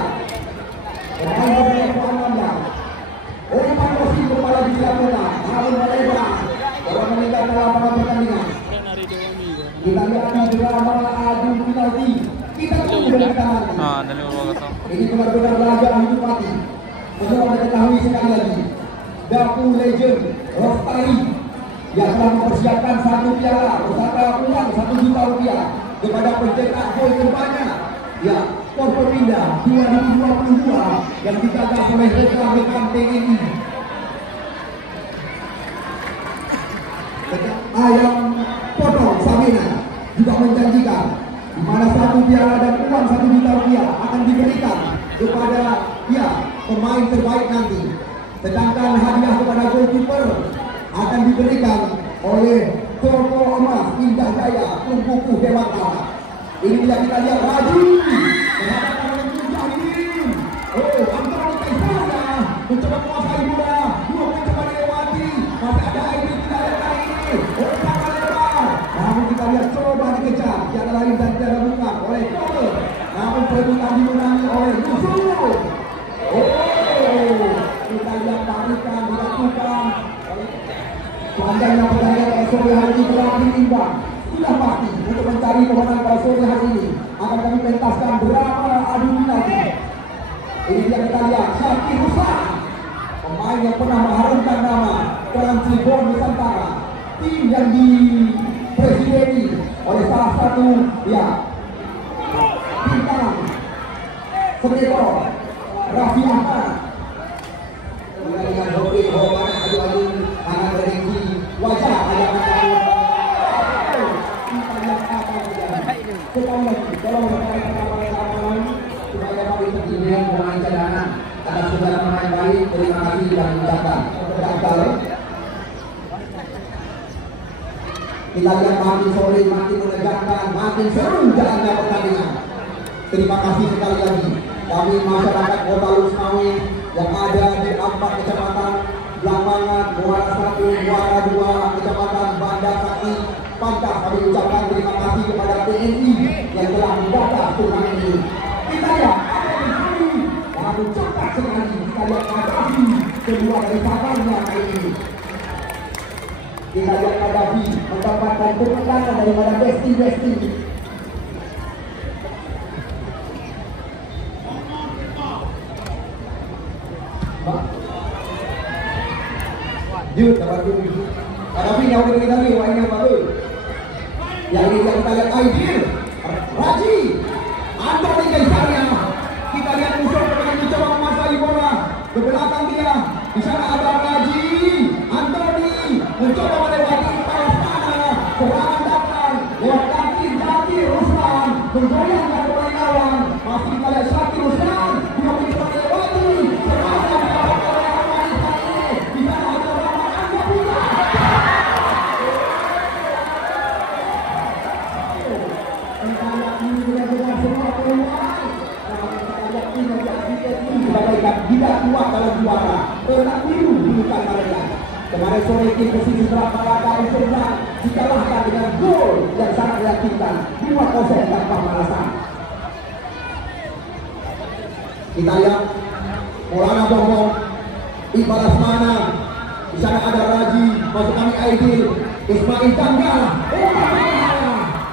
pemain bermain keamanan. Umpan Rossi kembali dilakukan, namun melebar bola meninggalkan lapangan pertandingan. Kita lihat di drama adu penalti. Kita tunggu dari tangan. Ini benar-benar laga hidup mati. Perlu kita ketahui sekali lagi, Dapu Legend Rostari yang telah mempersiapkan 1 piala bersama uang 1 juta rupiah kepada pencetak gol terbanyak. Ya, Skor Pepindah 2022 yang digagas oleh rekan-rekan TNI. Ayam potong Samina juga menjanjikan di mana 1 piala dan uang 1 juta rupiah akan diberikan kepada pemain terbaik nanti. Sedangkan hadiah kepada goalkeeper akan diberikan oleh Toko Emas Indah Jaya Tungkuku Dewata. Ini dia kita lihat Raju berhadapan dengan Mujahidin. Antoni Kaisaria mencoba menguasai bola, 2 mencoba dilewati. Masih ada ini kita lihat kali ini. Sangat lebar. Namun kita lihat coba dikejar. Tiada lain dan tiada bukan oleh Kobe. Namun perebutan dimenangi oleh Yusuf. Kita lihat tarikan dilakukan pandangnya pertandingan pada sore hari ini berakhir imbang. Sudah pasti untuk mencari kemenangan pada sore hari ini akan kami pentaskan drama adu penalti. Ini dia kita lihat Zakir Usman, pemain yang pernah mengharumkan nama dalam Cirebon Nusantara, tim yang dipresideni oleh salah satu bintang sepak Raffi Ahmad. Dengan hobi hormat adu-adu anak bergengsi wajah ayam kita lihat apa yang terjadi. Sekali lagi tolong rekan-rekan supaya kami terjadian pemain cadangan atas segala pemain baik. Terima kasih dan ucapkan gagal. Kita lihat makin sore makin menegangkan, makin seru jalannya pertandingan. Terima kasih sekali lagi kami masyarakat Kota Lusmawi yang ada di 4 kecamatan Blambangan, Muara 1, Muara 2, Kecamatan Banda Sakti, Pantas. Kami ucapkan terima kasih kepada TNI yang telah membuka turnamen ini. Kita lihat apa yang terjadi, lalu cepat sekali kita lihat Gaddafi kedua dari sahabatnya kali ini. Kita lihat Kadafi mendapatkan kemenangan daripada Besti. Jut dapat Jut. Kadafi yang udah kita lihat mainnya bagus. Yang ini kita lihat Aidil, Raji, Antoni Gaisarnya. Kita lihat musuh yang mencoba menguasai bola. Ke belakang dia, di sana ada Raji, Antoni mencoba melewati Palestina. Serangan datang lewat kaki Jati Ruslan, mengoyangkan pemain lawan. Masih kita lihat Syakir Ruslan, dia mencoba melewati. Serangan di sana ada Rahman Anda Putra. Tidak kuat dalam juara, pernah biru bukan mereka. Kemarin sore tim posisi berapa laka Indonesia dikalahkan dengan gol yang sangat meyakinkan 2-0 tanpa alasan. Kita lihat Maulana Bongbong, Iqbal Asmana, di sana ada Raji, masuk kami Aidil, Ismail Tanggal.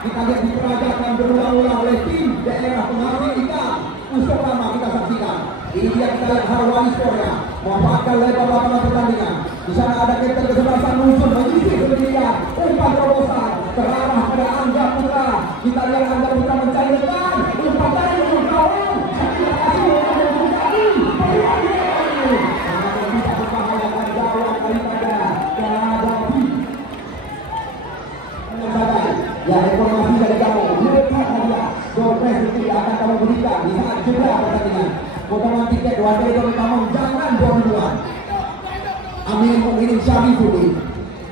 Kita lihat diperagakan berulang-ulang oleh tim daerah penghasil ikan. Usul lama kita saksikan. Ini dia kita lihat Harwani Korea memanfaatkan lebar lapangan pertandingan. Di sana ada kapten kesebelasan musuh menyisir sendirian. Umpan terobosan terarah pada Angga Putra. Kita lihat Angga Putra mencairkan umpan dari musuh kawan. Kita kasih umpan tadi. Sangat bisa membahayakan gawang daripada Kadafi. Ya, informasi dari kamu. Lihat saja. Progres itu akan kamu berikan di saat jeda pertandingan. Potongan tiket wadah itu kamu jangan buang-buang. Amin Mu'minin Syarifuddin.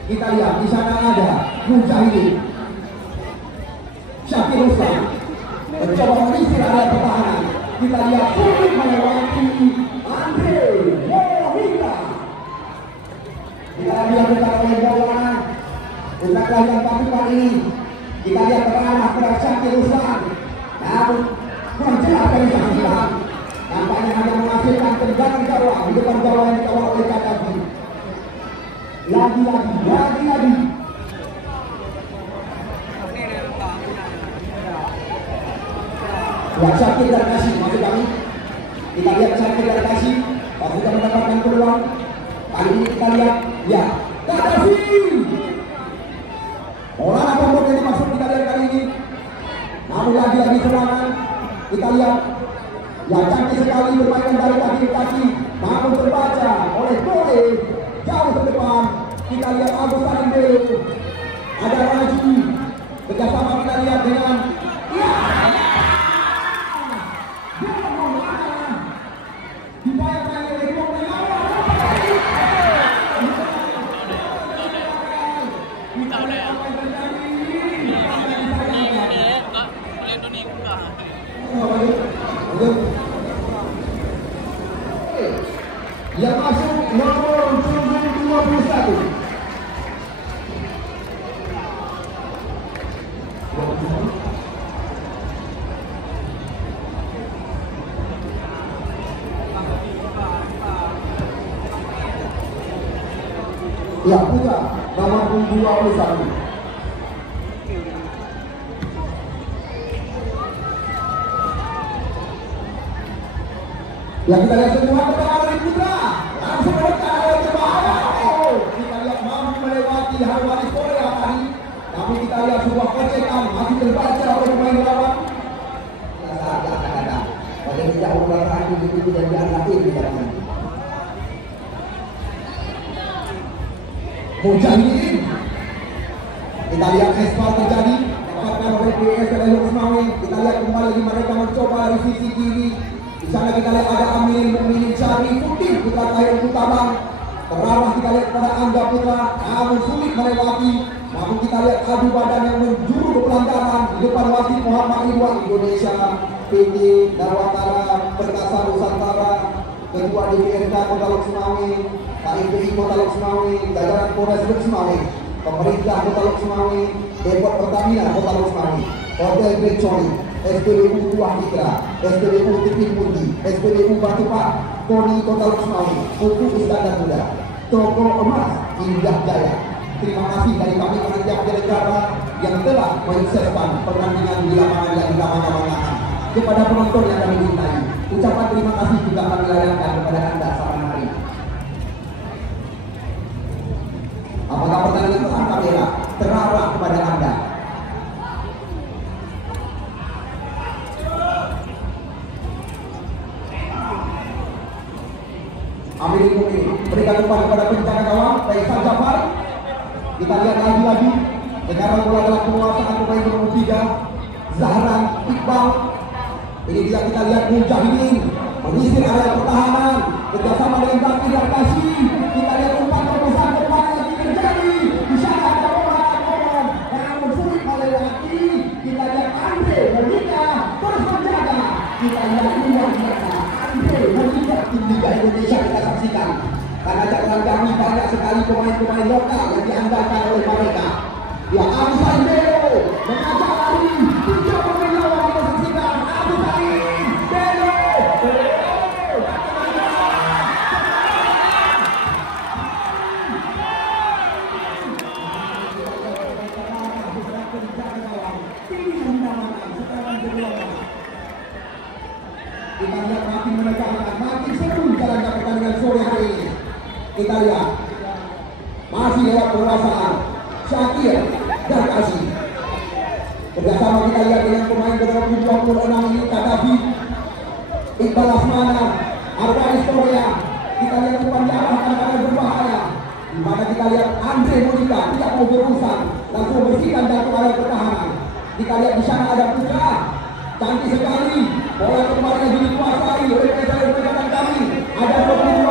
Kita lihat di sana ada Mujahidin, Syakir Ruslan mencoba menyisir area pertahanan. Kita lihat sulit melewati Andre Mohita. Kita lihat dekat oleh Gawana. Usahlah yang pasukan ini. Kita lihat terarah kepada Syakir Ruslan. Namun kurang jelas dari Syakir. Nampaknya hanya menghasilkan tendangan gawang di depan gawang yang dikawal oleh Kadafi. Lagi-lagi. Ya, Syakir dan Kasih maksud kami. Kita lihat Syakir dan Kasih sudah mendapatkan peluang. Kali ini kita lihat, ya, Kadafi. Maulana Bongbong yang dimaksud kita lihat kali ini. Namun lagi-lagi serangan. Kita lihat. Ya, canggih sekali bermain dari kaki ke kaki, namun terbaca oleh Kole jauh ke depan. Kita lihat Agus Tanimbe, ada Raji, kerjasama kita lihat dengan dibayangkan oleh yang masuk nomor 21. Ya, Putra nomor 21. Ya, kita lihat semua pertama dari Putra langsung menekan oleh berbahaya. Kita lihat mampu melewati Harwani Korea tadi, tapi kita lihat sebuah kocekan masih terbaca oleh pemain lawan. Ya, saja kadang-kadang pada tidak berulang itu tidak dianggap kita lagi. Mujahidin, kita lihat ekspor terjadi dapatkan oleh PS dan Lukmawi. Kita lihat kembali mereka mencoba dari sisi kiri. Di sana kita lihat ada Amin Mu'minin Syarifuddin Putra Khairul Utabang. Terarah kita lihat pada Angga Putra, namun sulit melewati. Namun kita lihat adu badan yang menjuru ke pelanggaran di depan wasit Muhammad Ridwan. Indonesia PT Darwatara Perkasa Nusantara, Ketua DPRK Kota Lukmawi, KIPI Kota Lukmawi, jajaran Polres Lukmawi, Pemerintah Kota Lukmawi, Depot Pertamina Kota Lukmawi, Hotel Beconi, SPBU Tuah Mitra, SPBU Tipin Putih, SPBU Batu Pak, KONI Kota Lukmawi, Putu Iskandar Muda, Toko Emas Indah Jaya, Terima kasih dari kami panitia penyelenggara yang telah menyukseskan pertandingan di lapangan yang dibangga-banggakan. Kepada penonton yang kami cintai, ucapan terima kasih juga kami layangkan kepada Anda saat hari. Apakah pertandingan pesan kamera terarah kepada Anda? Ambil ini berikan umpan kepada pencari gawang Faisal Jafar. Kita lihat lagi. Sekarang bola adalah penguasaan pemain nomor 3 Zahran Iqbal. Ini dia kita lihat Mujahidin menyisir area pertahanan kerjasama dengan Bakti dan Kasih. Kita lihat umpan terobosan depan lagi terjadi. Di sana ada orang namun sulit melewati. Kita lihat Andre Melika terus menjaga. Kita lihat luar biasa Andre Melika tim Liga Indonesia kita saksikan. Karena catatan kami banyak sekali pemain-pemain lokal yang diandalkan oleh mereka. Ya, Abu Said mengajak lari 3 pemain lawan kita saksikan. Abu Said Belo. Kita lihat makin menegangkan, makin seru jalannya pertandingan sore hari ini. Kita lihat masih lewat penguasaan Syakir dan Kasih. Kerjasama kita lihat dengan pemain bernomor 26 ini Kadafi, Iqbal Asmana, Arwais Korea. Kita lihat umpan di arah kadang-kadang berbahaya. Di mana kita lihat Andre Monika tidak mau berurusan, langsung bersihkan jatuh area pertahanan. Kita lihat di sana ada Putra, cantik sekali. Bola kembali lagi dikuasai oleh pemain kami. Ada 22.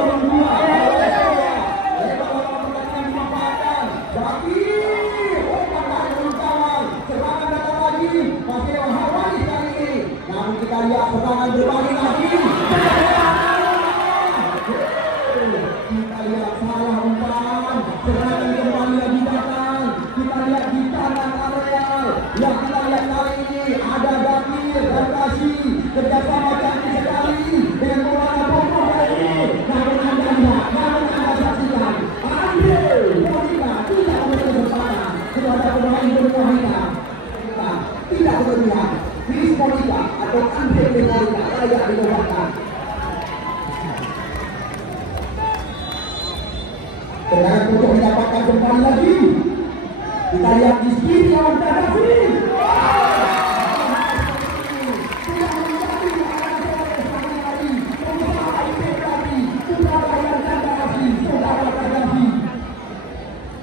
Masih lewat Hawaii kali ini. Namun kita lihat serangan berbalik lagi. Kita lihat salah umpan. Serangan kembali lagi datang. Kita lihat di kanan areal. Yang kita lihat kali ini ada Dakir dan Kasih. Kerjasama cantik sekali dengan bola pokok kali ini. Namun Anda lihat, namun Anda saksikan. Andre Monika tidak memiliki kesempatan. Sudah ada pemain berkualitas. Tidak berlebihan. Chris Monika atau Andre Monika layak dinobatkan. Tendangan untuk mendapatkan kembali lagi. Kita lihat di sini lawan Kadafi.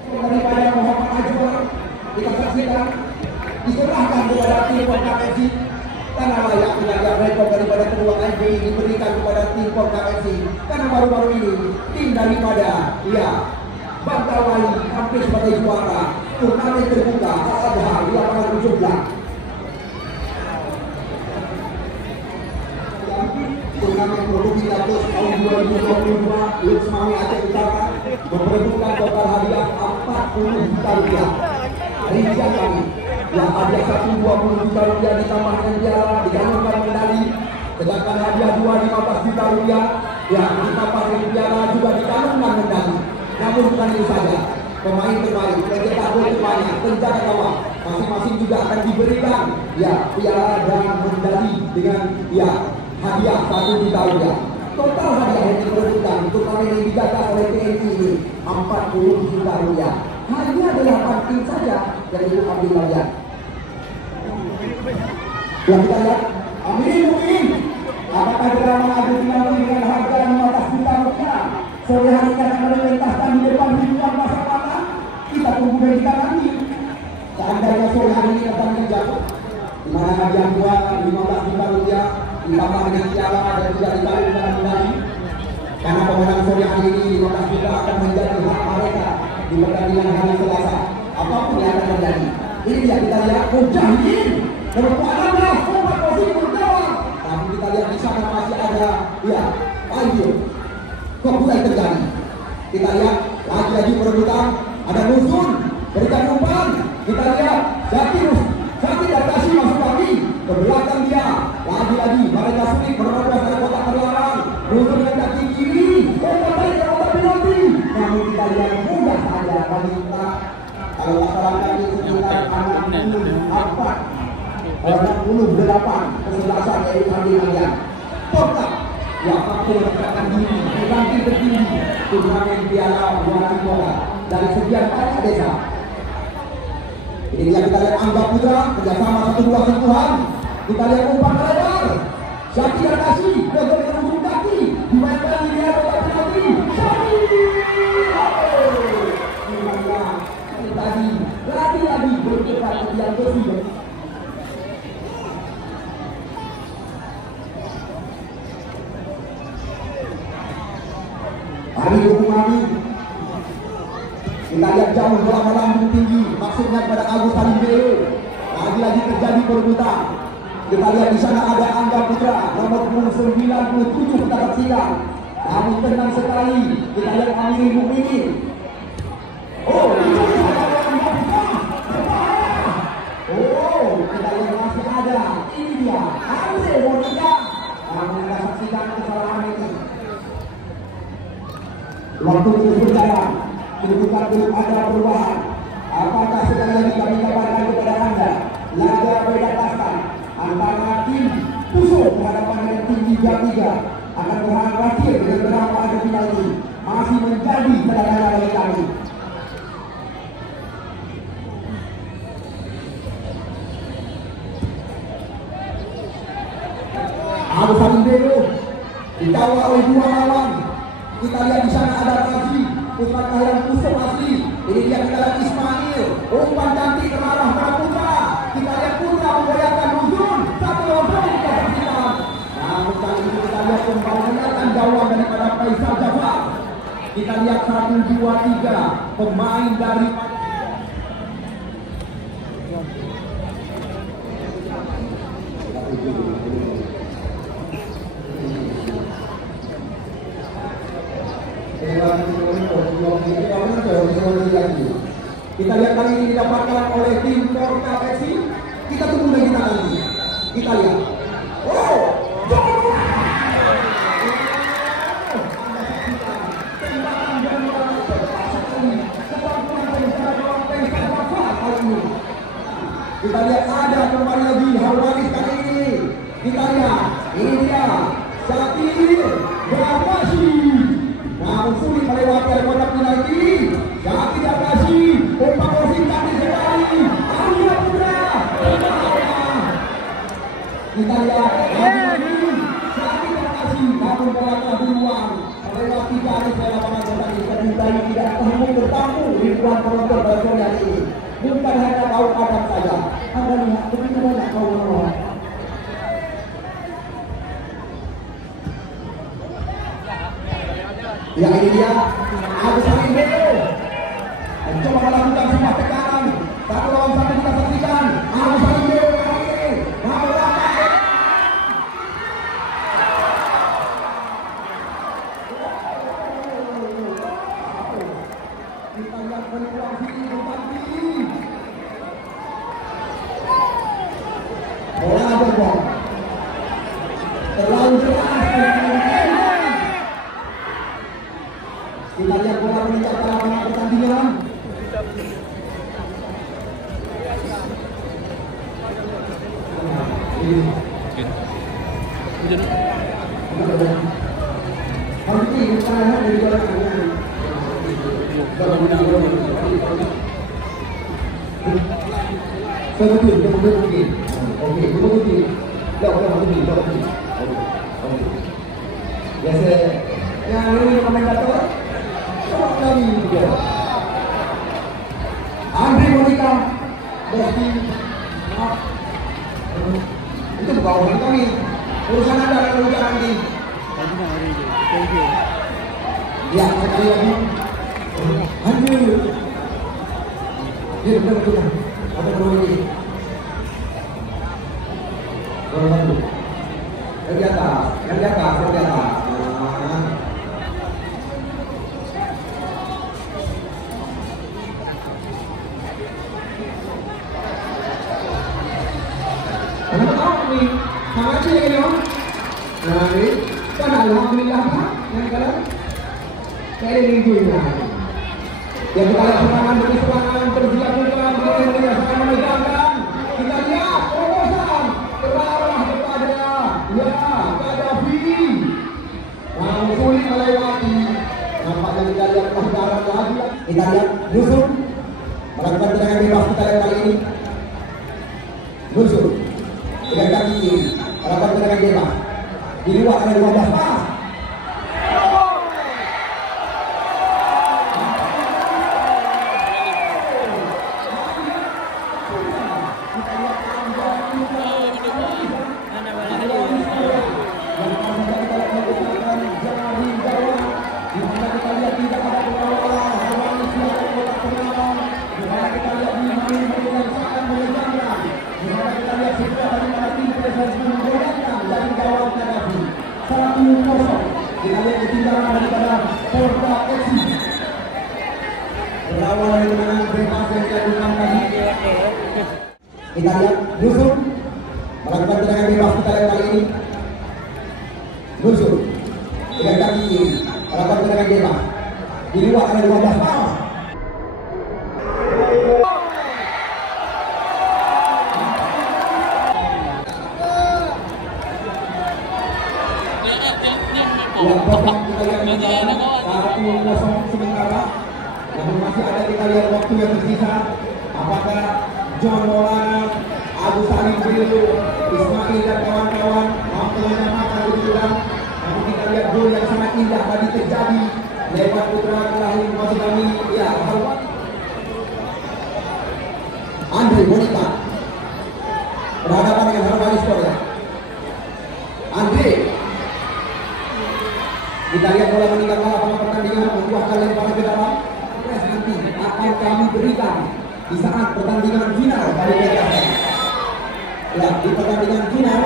Daripada Muhammad Ajwar kita saksikan diserahkan kepada tim KFC karena layak melanggar rekor daripada kedua FPI diberikan kepada tim KFC karena baru-baru ini tim daripada Bangkawai hampir sebagai juara turnamen terbuka Al-Adha di lapangan Ujunglah. Turnamen produksi Datus tahun 2022 Luxmami Aceh Utara memperebutkan total hadiah 40 juta rupiah. Rincian kami yang hadiah 20 juta rupiah ditambah dengan piala digabungkan medali, sedangkan hadiah 15 juta rupiah yang ditambah dengan piala juga digabungkan medali. Namun bukan itu saja, pemain terbaik, pencetak gol terbanyak, penjaga gawang masing-masing juga akan diberikan piala dan medali dengan hadiah 1 juta rupiah. Total hadiah yang diperebutkan turnamen yang digagas oleh TNI ini 40 juta rupiah. Hanya 8 tim saja yang diambil bagian. Yang kita lihat, amin. Apakah drama adu final dengan harga 15 juta rupiah? Sore hari ini akan melintaskan di depan ribuan mata. Kita tunggu dari kita nanti. Seandainya sore hari ini akan terjatuh, di mana hadiah buat 15 juta rupiah ditambah dengan piala dan juga dikali dengan medali. Karena pemenang sore hari ini 15 juta akan menjadi hak mereka di pertandingan hari Selasa. Apapun yang akan terjadi. Ini dia kita lihat Mujahidin nomor 16 Sobat Kosim bergawang. Tapi kita lihat di sana masih ada Ayo. Kok mulai terjadi? Kita lihat lagi-lagi perebutan. Ada Nuzul berikan umpan. Kita lihat Zakirus Sakit dan Kasih masuk lagi ke belakang dia. Lagi-lagi mereka sulit menerobos dari kotak terlarang. Nuzul dengan kaki kiri. Umpan dari kotak penalti. Namun kita lihat mudah saja wanita Kalau masalah kami sekitar 68 kesebelasan dari kalian. Total yang mampu menegakkan diri di ranking tertinggi turnamen Piala Wali Bola dari sekian banyak desa. Ini yang kita lihat Angga Putra kerjasama 1-2 sentuhan. Kita lihat umpan lebar. Syaki dan Kasih gagal dengan ujung kaki. Dimainkan di dia dapat penalti. Syaki. Ini tadi lagi bergerak ke yang bersih. Hari dukung kami. Kita lihat jauh bola melambung tinggi. Maksudnya kepada Agus Halimbeo. Lagi-lagi terjadi perebutan. Kita lihat di sana ada Angga Putra nomor 97 tetap silang. Namun tenang sekali. Kita lihat Amiri Mukminin. Oh, itu kita lihat masih ada. Ini dia. Andre Monika. Namun kita saksikan kesalahan ini. Waktu terus berjalan, kedudukan belum ada perubahan. Apakah sekali lagi kami kabarkan kepada Anda, laga beda kasta antara tim Puso berhadapan dengan tim Liga 3 akan berakhir dengan berapa ada final ini masih menjadi tanda-tanda bagi kami. Agus Halimbeo dikawal oleh dua lawan. Kita lihat di sana ada Raji, putra kelahiran Puso asli. Ini dia kita lihat Ismail, umpan cantik ke arah para Putra. Kita lihat Putra membayarkan Nuzul, satu lawan kita saksikan. Namun kali ini kita lihat pembangunan gawang daripada Faisal Jafar. Kita lihat 1, 2, 3 pemain dari kita lihat kali ini didapatkan oleh tim Porta FC. Kita tunggu lagi nanti. Kita lihat. Oh, kita lihat ada kembali lagi Hawanis kali ini. Kita lihat ini dia Syakir Gawasi. Namun sulit melewati kotak penalti. Syakir Gawasi umpan kursi kaki sekali. Angga Putra. Kita lihat Syakir Gawasi namun bola telah duluan melewati garis lapangan kotak ini dan tidak mampu bertamu ribuan penonton pada sore hari ini. Bukan hanya kaum Adam saja. Anda lihat begitu banyak kaum orang. Ya ini dia Agus Halimbeo mencoba melakukan sebuah tekanan. 1 lawan 1 kita saksikan. Agus Halimbeo kali ini melakukan kita lihat peluang sini kembali. Bola berbom terlalu jelas. Kita lihat bola meningkat ke lapangan pertandingan. Andre Monika itu bukan urusan kami, urusan Anda dan urusan nanti. Ya, sekali lagi Andre dia benar-benar ada dua ini yang di atas. Alhamdulillah yang kalian saya minggu ini. Yang kita lihat serangan demi serangan bersiap Nampaknya kita lihat pelanggaran lagi. Kita lihat Yusuf melakukan tendangan bebas kita lihat kali ini. Yusuf dengan kaki kiri melakukan tendangan bebas. Di luar ada 12 pas. Kita lihat ketinggalan daripada Porta FC. Berawal dari kemenangan bebas yang dilakukan tadi. Kita lihat Yusuf melakukan tendangan bebas kita lihat kali ini. Yusuf dengan kaki kiri melakukan tendangan bebas. Di luar ada 12 pas. Ya, kita lihat 1-0 sementara. Namun masih ada kita lihat waktu yang tersisa. Apakah John Maulana, Abu Salim Bilu, Ismail dan kawan-kawan mampu menyamakan kedudukan. Namun kita lihat gol yang sangat indah tadi terjadi lewat putra kelahiran maksud kami. Ya, Andre Bonita berhadapan dengan Harvani Skoda. Andre, kita lihat bola meninggalkan lapangan pertandingan, membuahkan lemparan ke dalam. Press nanti akan kami berikan di saat pertandingan final dari PSS. Ya, di pertandingan final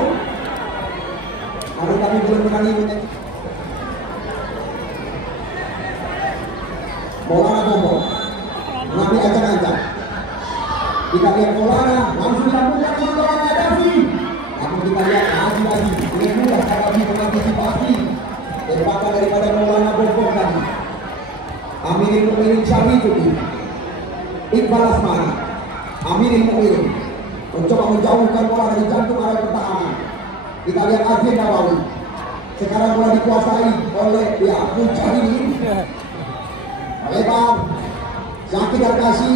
harus kami belum berani menyanyi. Bola Bombo mengambil ancang-ancang. Kita lihat bola langsung dilakukan oleh kawan Gaddafi. Namun kita lihat lagi-lagi dengan mudah Gaddafi mengantisipasi tembakan daripada Maulana Bombong tadi. Aminul Mukminin Syahrijuddin, Iqbal Asmani, Aminul Mukminin mencoba menjauhkan bola dari jantung area pertahanan. Kita lihat Azim Nawawi. Sekarang bola dikuasai oleh Mujahidin. Lebar Zaki Darkasi,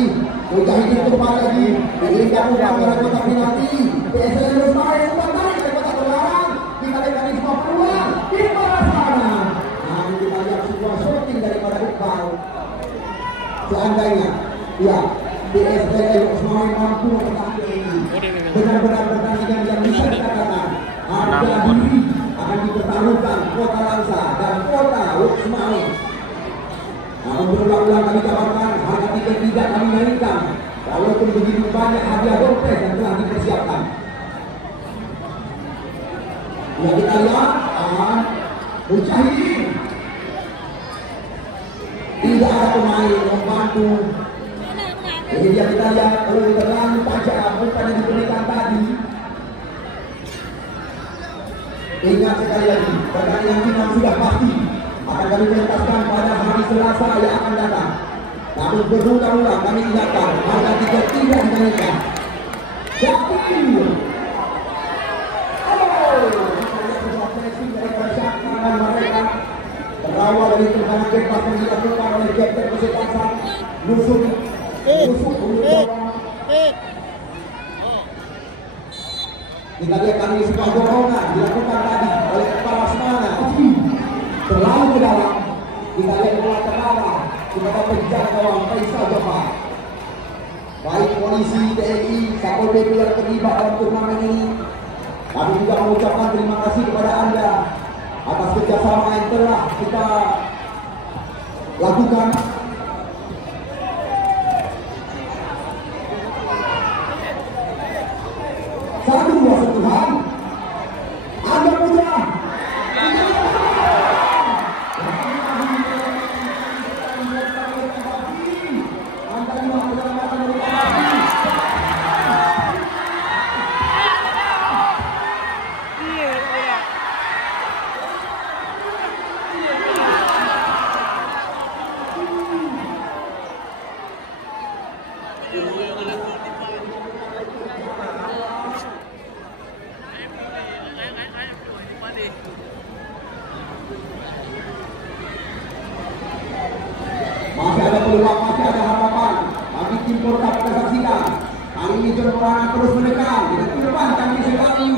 Mujahidin kembali lagi diirinkan umpan pada kotak penalti. PSS terus main umpan tarik dari kotak terlarang. Kita lihat dari semua peluang Iqbal Asmani. Namun kita lihat sebuah shooting daripada Iqbal. Seandainya ya PSS Osmani mampu menangani ini benar-benar pertandingan yang bisa dikatakan harga diri akan dipertaruhkan Kota Langsa dan Kota Osmani. Namun berulang-ulang kami kabarkan harga tiket tidak kami naikkan walaupun begitu banyak hadiah dompet yang telah dipersiapkan. Ya, kita lihat Mujahidin tidak ada pemain membantu. Ini dia kita lihat terlalu tajam umpan yang diberikan tadi. Ingat sekali lagi pertandingan final sudah pasti akan kami pentaskan pada hari Selasa yang akan datang. Namun berulang-ulang kami ingatkan harga tiket tidak dinaikkan. Jadi mereka berawal dari tendangan bebas yang dilakukan oleh Kapten Persipasa Yusuf. Kita lihat kali ini sebuah dorongan dilakukan tadi oleh kepala Semana. Terlalu ke dalam. Kita lihat bola ke bawah kepada penjangkauan Faisal Jafar. Baik polisi, TNI, Satpol PP yang terlibat dalam turnamen ini. Kami juga mengucapkan terima kasih kepada Anda atas kerjasama yang telah kita lakukan. Satu dua sentuhan, Anda punya. Masih ada peluang, masih ada harapan bagi tim Porta pada saksikan. Kali ini John Morana terus menekan dengan ke depan kami sekali.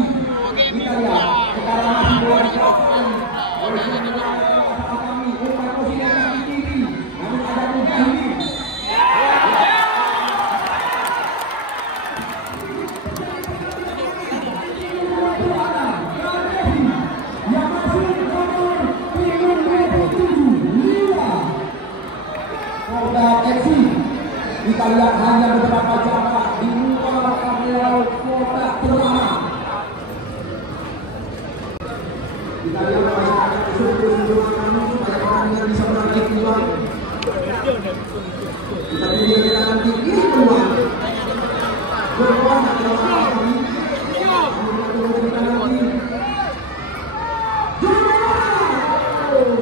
Kita lihat sekarang masih bola dikuasai oleh John Morana bersama kami. Umpan posisi kaki kiri, namun ada Mujahidin. Kita lihat hanya beberapa jarak di luar areal kotak pertama. Kita lihat masyarakat seluruh kami supaya pertandingan bisa berakhir keluar. Kita pilih nanti ini keluar. Keluar adalah kami. Kita nanti.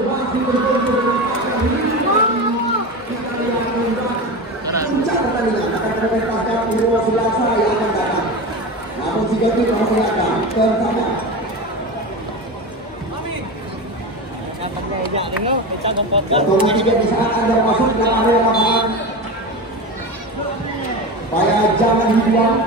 Masih berbentuk. Puncak pertandingan akan dipentaskan Purwo Selasa yang akan datang. Namun jika kita masih akan bersama. Potongan tiga di saat Anda masuk ke area lapangan. Supaya jangan dibuang.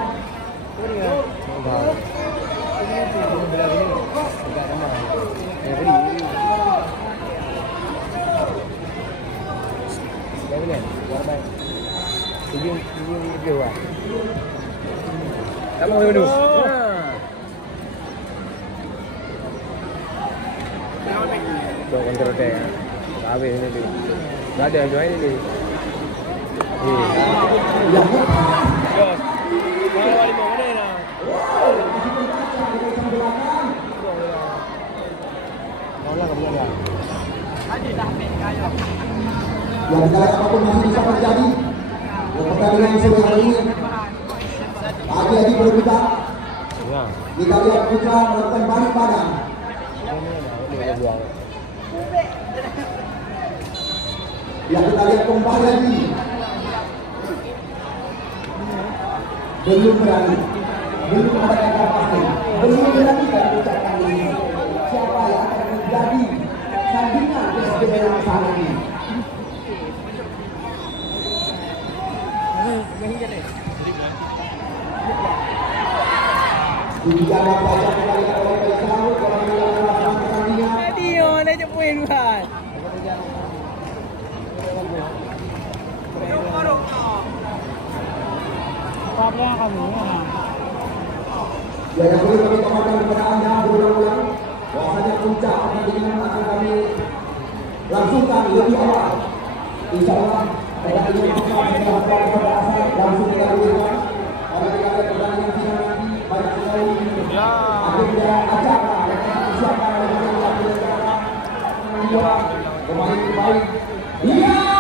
Tak mau dulu. Dua kontrol deh. Habis ini tu. Tak ada yang join ini. Jos. Mana wali mau mana nak? Kau lah kau lah. Ada dah main kaya. Yang segala apapun masih bisa terjadi. Pertandingan sore hari ini pagi-pagi berbuka. Kita lihat Putra melakukan balik badan. Yang kita lihat kembali lagi. Belum berani, belum ada kata pasti, belum berani kan ucapkan ini. Siapa yang akan menjadi tandingan PSBL yang saat ini? Dijaga saja kembali oleh Faisal orang yang melakukan pertandingan. Dia nak jemput kan. Apa kamu? Ya, yang boleh kami katakan kepada Anda berulang-ulang bahwasanya puncak pertandingan akan kami langsungkan lebih awal. Insya Allah pada ini kepada asal langsung kita berikan. Pada kita lihat pertandingan final nanti banyak sekali agenda acara yang akan disiapkan oleh pemain terbaik. Iya.